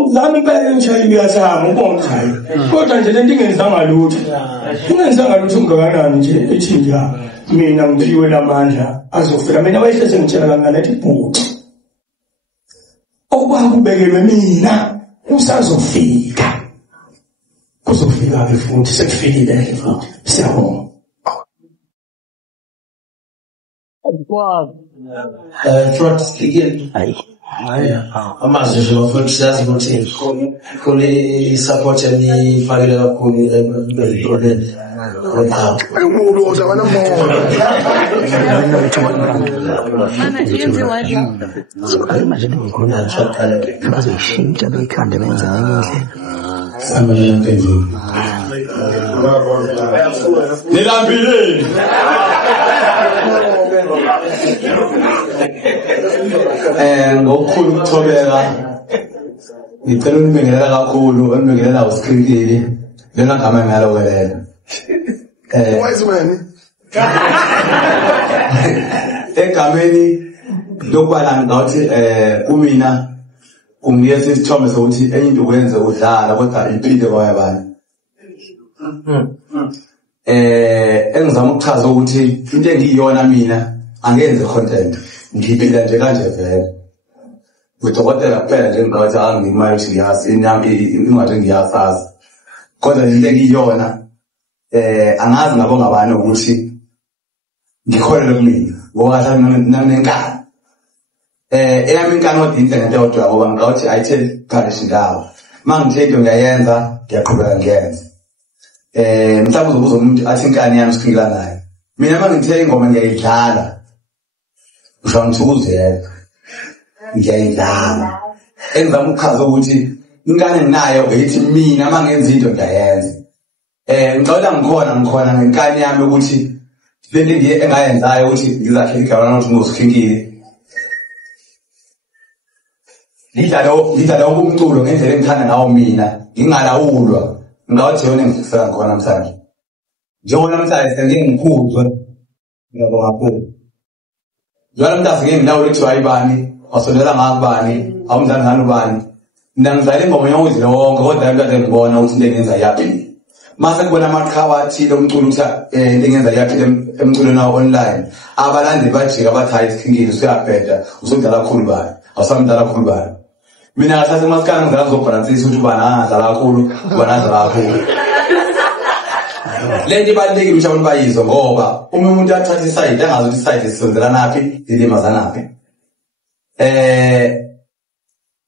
uzama impela nje uyazama ubona hayi kodwa nje lento ingenzanga lutho ungakanani nje ethi nje mina ngiphiwe lamandla azofika mina wayehleze ngitshela kangana ethi bhuti okwakubekelwe mina usazofika kuzofika ke futhi sekufikile futhi siyabonga Trot speaking. Amazwi nje bafuna siyazi ukuthi khona i-support enifakile kakhulu eproject. Nilambile. Ngokukhulu ukuthobeka ngicela unibingelela kakhulu unibingelela uSikhindile lena ngama ngalo welela wise man egameni lokubala ngathi kumina kungiyese isithombe sokuthi enye into ukwenza udlala kodwa impilo kwayabani engizama ukuchaza ukuthi into engiyona mina angenze content ngiphila nje kanje vele udokotela kuphela nje ngathi angimali ukuthi ngiyazi inyama ingathi ngiyasazi kodwa into engiyona angazi ngabo ngabani ukuthi ngikholelwe kumina ngoba nami nenkani eyami inkani kodwa internet yodwa ngoba ngathi ayitheli phakathi ndawo mangithe into ngiyayenza ngiyaqhubeka ngiyenza mhlawumbe uzobuza umuntu athi inkani yami sikhingila naye mina mangithe ingoma ngiyayidlala usho ngithukuzela ngiyayidlala engizama ukuchaza ukuthi inkani nginayo ethi mina mangenza into ngiyayenza ngicela ngikhona ngenkani yami ukuthi lento engayenzayo ukuthi ngizakhele igama ukuthi ngosikhingile ngidlala umculo ngendlela engithanda ngawo mina ngingalawulwa ngathi yona engifisa ngkhona namhlanje njengoba namhlanje sengikhuzwe ngiyabonga kakhulu yona mntazi ngingilawula ukuthi ayibani wasondela ngakubani awumdlali ngani ubani mina ngizale ingoma yonke lonke kodwa mntwana ngibona ukuthi into engenza yaphila mase kubona amaqhawe athile umculo ukuthi into engenza yaphila emculweni online abalandi bajika bathi hayi Sikhingile usuyabheda usudlala kakhulu bani awusamdlala kakhulu bani mina ngathatha masikana ngizala ngizobhalansisa ukuthi ubani angadlala kakhulu ubani adlala kakhulu lento ibalulekile ukuthi abantu bayizwe ngoba uma umuntu athatha iside angazi ukuthi iside sisonzela naphi ilimaza naphi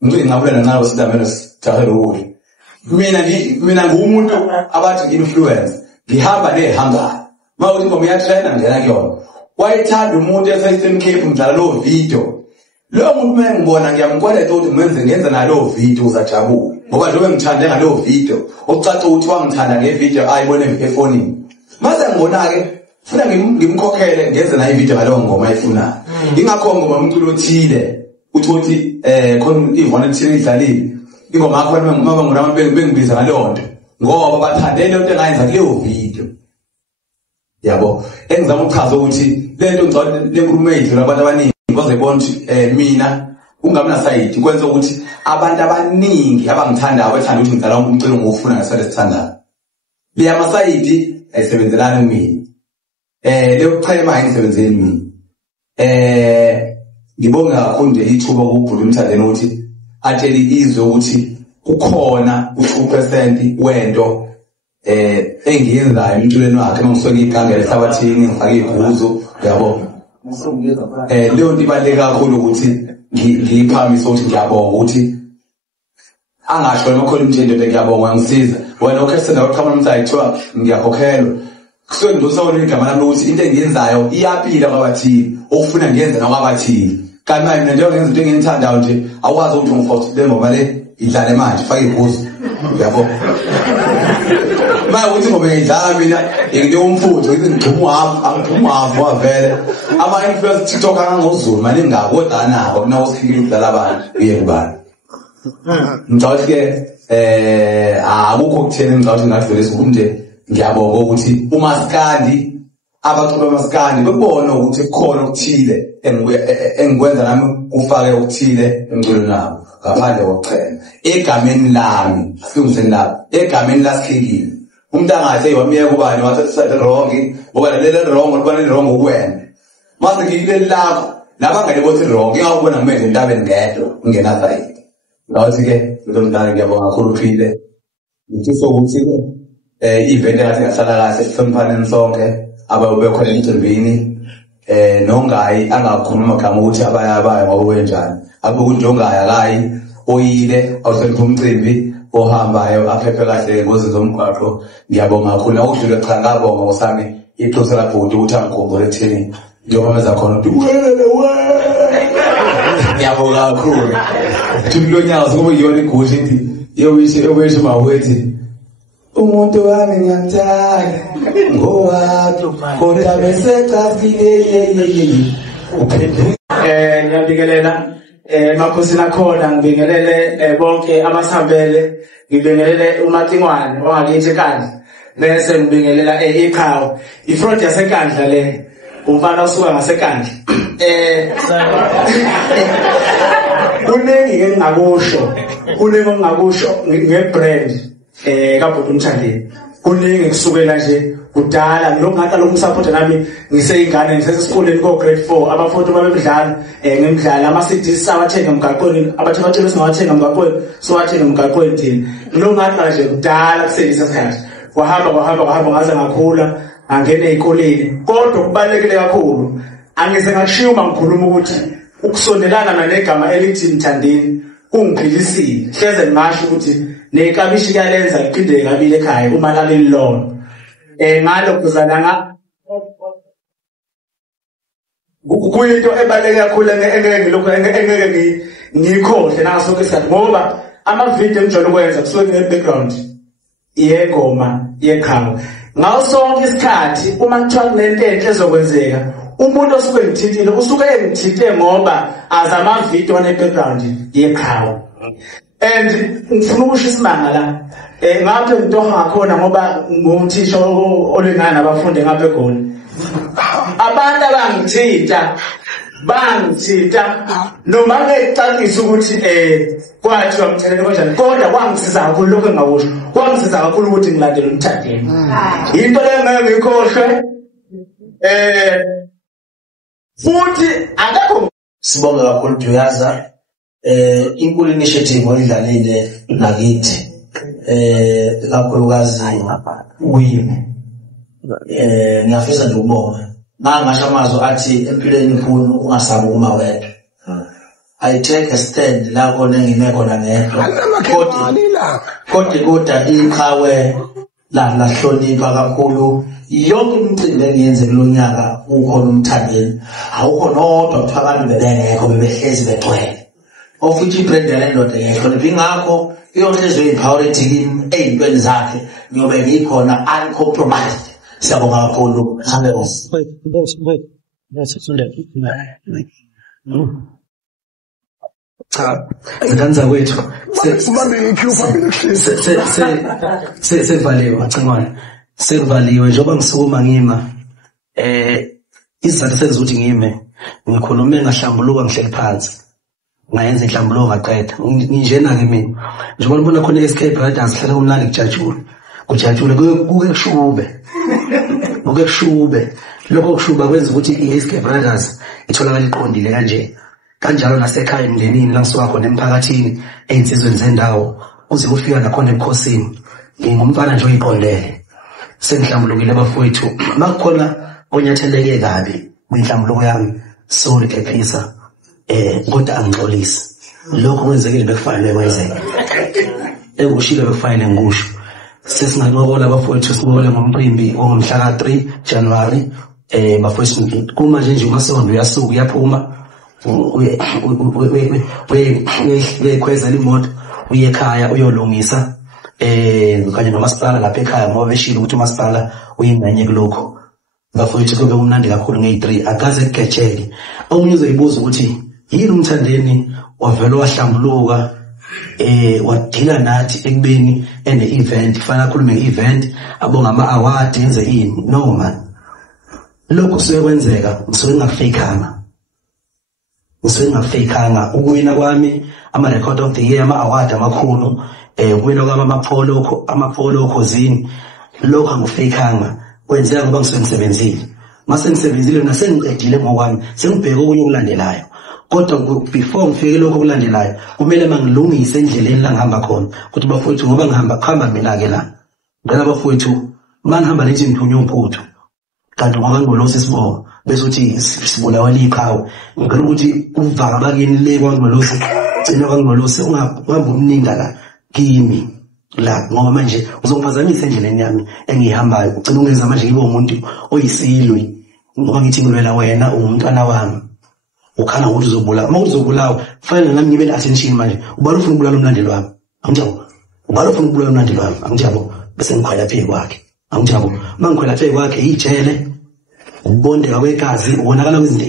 ngicela ngabulana nawe sidamelo sithahela ukudla mina ngumuntu abathi influence ngihamba nehamba mawuthi ingoma iyatrenda ngena kuyona wayithanda umuntu eSeason Cape ngidlala lo video lo muntu mengibona ngiyamkoleta ukuthi ngenze nalo video uzajabula ngoba njengoba ngithande ngalo video ocaca ukuthi wangithanda ngevideo ayibone efonini mase ngibona ke funa ngimkhokhele ngenze nayo ivideo ngalo ngoma ayifuna ingakho ngoba umuntu lothile uthi khona ivona thina idlalile ingoma yakho mama ngona bengibiza ngalonto ngoba bathande lento engayenza kuleyo video yabo engizama ukuchaza ukuthi lento ngicela lenkulumo yethu labantu abaningi bazobona ukuthi mina ungamna side kwenza ukuthi abantu abaningi abangithanda abathanda ukuthi ngidlala umculo ngofuna ngesale sithandayo leya masayidi ayisebenzelana kimi leyo chema ayisebenzeli mina ngibonga kakhulu nje ithuba kubhulu umthandeni ukuthi atsheli izwe ukuthi kukhona u2% wento engiyenzayo emculweni wakhe mangisoke igangela ehlabathini ngifake ibhuzu yabo leyo nto ibaluleke kakhulu ukuthi ngiphamise ukuthi ngiyabonga ukuthi angasho emakhona umthendo ngiyabonga ngisiza wena ukhesena uqhamuka umntana ethiwa ngiyakhokhelwa kusuke ngizosawona igama lami ukuthi into engiyenzayo iyaphila kwabathile okufuna ngiyenze nakwabathile kanti manje mina njengoba ngenza into engiyithandayo nje awukwazi ukuthi ngifothi le ngoba le idlale manje fake ibhuzu yabo manje uthi ngoba ngidlala mina ngeke umfutho ithi ngixhuma hafu wavele ama influence TikTok angangozulu manje ngakodwa nako kuna uSikhingile ukudlala abantu uye kubani ngicabanga ke akukho kutheni ngicabanga ngadlule sikunje ngiyabonga ukuthi uMaskandi abaculi bamaskandi bebona ukuthi kukhona okuthile engikwenza nami kufake okuthile emculweni nabo ngaphandle kokuchela egameni lami sikumzeni lapho egameni laSikhingile umuntu angathi wamiye kubani wathi wrong ngoba lele wrong ubani wrong ukuwena mase ngilele lapho nabangale bothi wrong ingakubona kumele intabeni ngedwa ungena side ngathi ke lo mntana ngiyabonga kakhulu uphile ngithi sokuthi event engathi ngasala kahle sihloniphane sonke ababe khona emcimbini nongayi angakhuluma amagama ukuthi abayabayo ngoba wenjani akube kunjongayo akayi oyile awuselipha umcimbi ohambayo aphephe kahle ngozi zomgwaqo ngiyabonga kakhulu ukudlula cha ngabonga ngosami ixhosa labhodi ukuthi angikhumbule ekutheni njengoba menza khona ukuthi ngiyabonga kakhulu thulonyawo sokuba yiyona igushi ithi yobisho mawethi umuntu wami ngiyamthanda ngowakhe kodwa bese cafile uphendula ngiyabingelela emakhosini akhona ngibingelele bonke abasabele ngibingelele uMatingwane wangakithi eKandla bese ngibingelela iqhawe ifront yaseKandla le umfana osuka ngaseKandla kuningi engingakusho ngebrand kaBhuti uMthandeni kuningi kusukela nje kudala lokho lokumsupport nami ngiseyingane ngisesesikoleni ko grade 4 abafundi babedlala ngemidlalo ama CDs sawathenga emgaqweni abathe bathe singawathenga emgaqweni sowathenga emgaqweni thina lokho nje kudala kuselisa isikhathi wahamba ngaze ngakhula angena ezikoleni kodwa kubalekile kakhulu angise ngashiya uma ngikhuluma ukuthi ukusondelana nanegama elithi Mthandeni kungiphilisile hleze ngisho ukuthi nekabishi yalenza liphinde kabili ekhaya uma lalilona ngalo kuzalanga kuyinto ebaleke kakhulu engeke ngikhohle naso isikhathi ngoba ama-video engijwayele ukwenza kusuke nge-background yengoma yeqhawe ngaso sonke isikhathi uma kuthiwa kunento enhle ezokwenzeka umuntu osuke ngithintile usuke engithinte ngoba azama-video ane-background yeqhawe and ngifuna ukusho isimanga la ngapha ngitoha ngakhona ngoba ngumthisha olingana nabafundi ngapha eGoli abantu bangithinta noma ngecacisa ukuthi kwathiwa Mthandeni kanjani kodwa kwangisiza kakhulu lokho engakusho kwangisiza kakhulu ukuthi ngilandele uMthandeni into le ngeke ngikhohlwe futhi akakho sibonga kakhulu Duyaza inkulu initiative oyidlalile nakithi kakhulukazi uyimi ngiyafisa nje ukubonga ngasho amazwi athi empilweni mkhulu ungasabi uma wedwa I take a stand la khona ngingekho la ngedwa kodwa iqhawe la hlonipha kakhulu yonke imicimbi engiyenze kulonyaka ukhona uMthandeni awukho nodwa kuthiwa abantu bebengekho bebehlezi begcwele of which ibrand lendoda ngiyahlonipha ingakho iyohlezi uyipriority kimi ey'ntweni zakhe ngiyobe ngikhona uncompromised siyabonga kakhulu cha ndanza kwethu sevaliwe macengwane sekuvaliwe njengoba ngisukuma ngima izizathu senza ukuthi ngime ngikhulume ngahlambuluka ngihleli phansi ngayenza inhlambuluko ngaqeda nginjena ke mina njengoba ngibona khona SK Brothers hlala kumnandi kujatshule kuke kushube lokho kushuba kwenza ukuthi iSK Brothers itholakala iqondile kanjalo nasekhaya emndenini la ngisuka khona emphakathini einsizweni zendawo kuze kufika nakhona ebukhosini ngingumfana nje oyiqondele sengihlambulukile bafowethu makukhona onyatheleke kabi kwinhlambuluko yami sorry Kephisa kodwa angixolisi lokho kwenzekile bekufanele kwenzeke ekushilo bekufanele ngikusho sesinganqobola bafowethu sibole ngomqimbi ongomhla ka3 January bafowethu kuma nje umasonto uyasuka uyaphuma uyekhwezela imoto uye ekhaya uyolungisa kanye nomasipala lapha ekhaya ngoba beshilo ukuthi umasipala uyingcenye kulokho bafowethu kube umnandi kakhulu nge3 akaze kugejele omunye uzoyibuza ukuthi yini uMthandeni wavela wahlambuluka wadila nathi ekubeni ene-event kufanele akhulume nge-event abonga ama-award yenze ini no man lokho kusuke kwenzeka ngisuke ngingafeykhanga ukuwina kwami ama-record of the year ama-award amakhulu ukuwina kwami amapolo okhosini lokho angifeykhanga kwenzeka ngoba ngisuke ngisebenzile masengisebenzile nasengiqedile ngokwami sengibheke okunye okulandelayo kodwa before ngifike lokho okulandelayo kumele mangilungise endleleni la ngihamba khona ukuthi bafowethu ngoba ngihamba mina ke la ngicela bafowethu mangihamba lethi ngithunywe umphuthu kanti ngoba ngibolosi isibongo bese uthi sibulawa liqhawe ngicela ukuthi uvaka bakini le kwangibolosi gcina kwangibolosi ungahamba umninda la kimi la ngoba manje uzongiphazamisa endleleni yami engihambayo ugcina ungenza manje ngibe umuntu oyisilwi ngoba ngithi ngilwela wena ungumntwana wami ukhala ukuthi uzobulawa uma uzobulawa kufanele nami ngibe ne-attention manje ubani ufuna ukubulala umlandeli wami angijabo Ungalofuna ukubulala umnandi bami, angijabo bese ngikhwela phe kwakhe. Angijabo mangikhwela phe kwakhe ijele ukubondeka kwegazi ubonakala kwezinto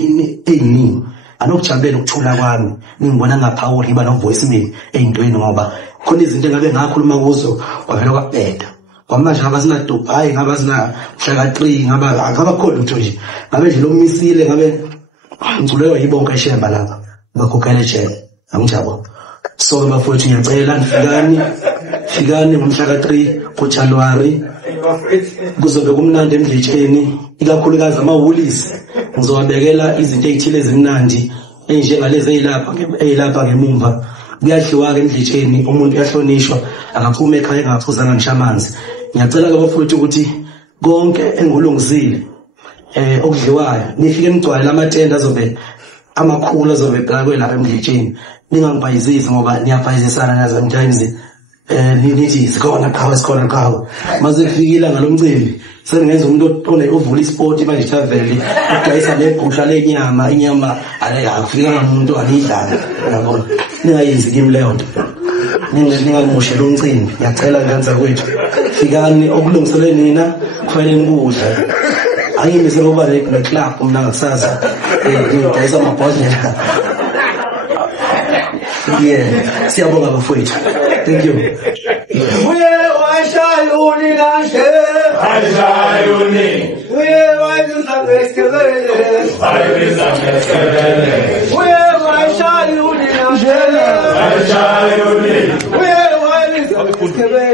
eziningi. Anokujabula ukuthula kwami ngibona ngaphawula ngiba no voice mail eyintweni ngoba khona izinto engabe ngakhuluma kuzo kwavela kwabheda. Kwamanje ngaba sina Dubai ngaba sina Shaka 3 ngaba khona utho nje ngabe nje lo misile ngabe ngiculayo yibonke eshemba lapha bakhokhela ejele. Angijabo so bafowethu ngiyacela fikani ngomhla ka3 kuJanuary kuzobe kumnandi emdletsheni ikakhulukazi amawulisi ngizowabekela izinto ezithile ezimnandi enjengalezi eyilapha ngemumva kuyadliwa ke emdletsheni umuntu uyahlonishwa angaphuma ekhaya engaphuzanga ngisho amanzi. Ngiyacela ke bafowethu ukuthi konke engolungisile okudliwayo nifike emgcwale amatenda azobe amakhulu azobe bhekwe lapha emdletsheni ningangibhayizisi ngoba niyabhayizisana na sometimes nithi sikhona qhawe maze kufikile ngalomcimbi sengenza umuntu ovula isport manje travel udayisa lebhusha lenyama inyama akufika umuntu anidlala yabona ningayenzi kimi leyo nto ningamushe lo mcimbi ngiyacela ngenza kwethu fikani okulungisele nina kufanele nikudla ayimi sekuba le club mina ngakusasa ngidayisa amabhodlela. Yeah, siyabonga bafowethu. Thank you. Uye washayuni nashe washayuni uye wayizamekele uye washayuni nashe washayuni uye wayizamekele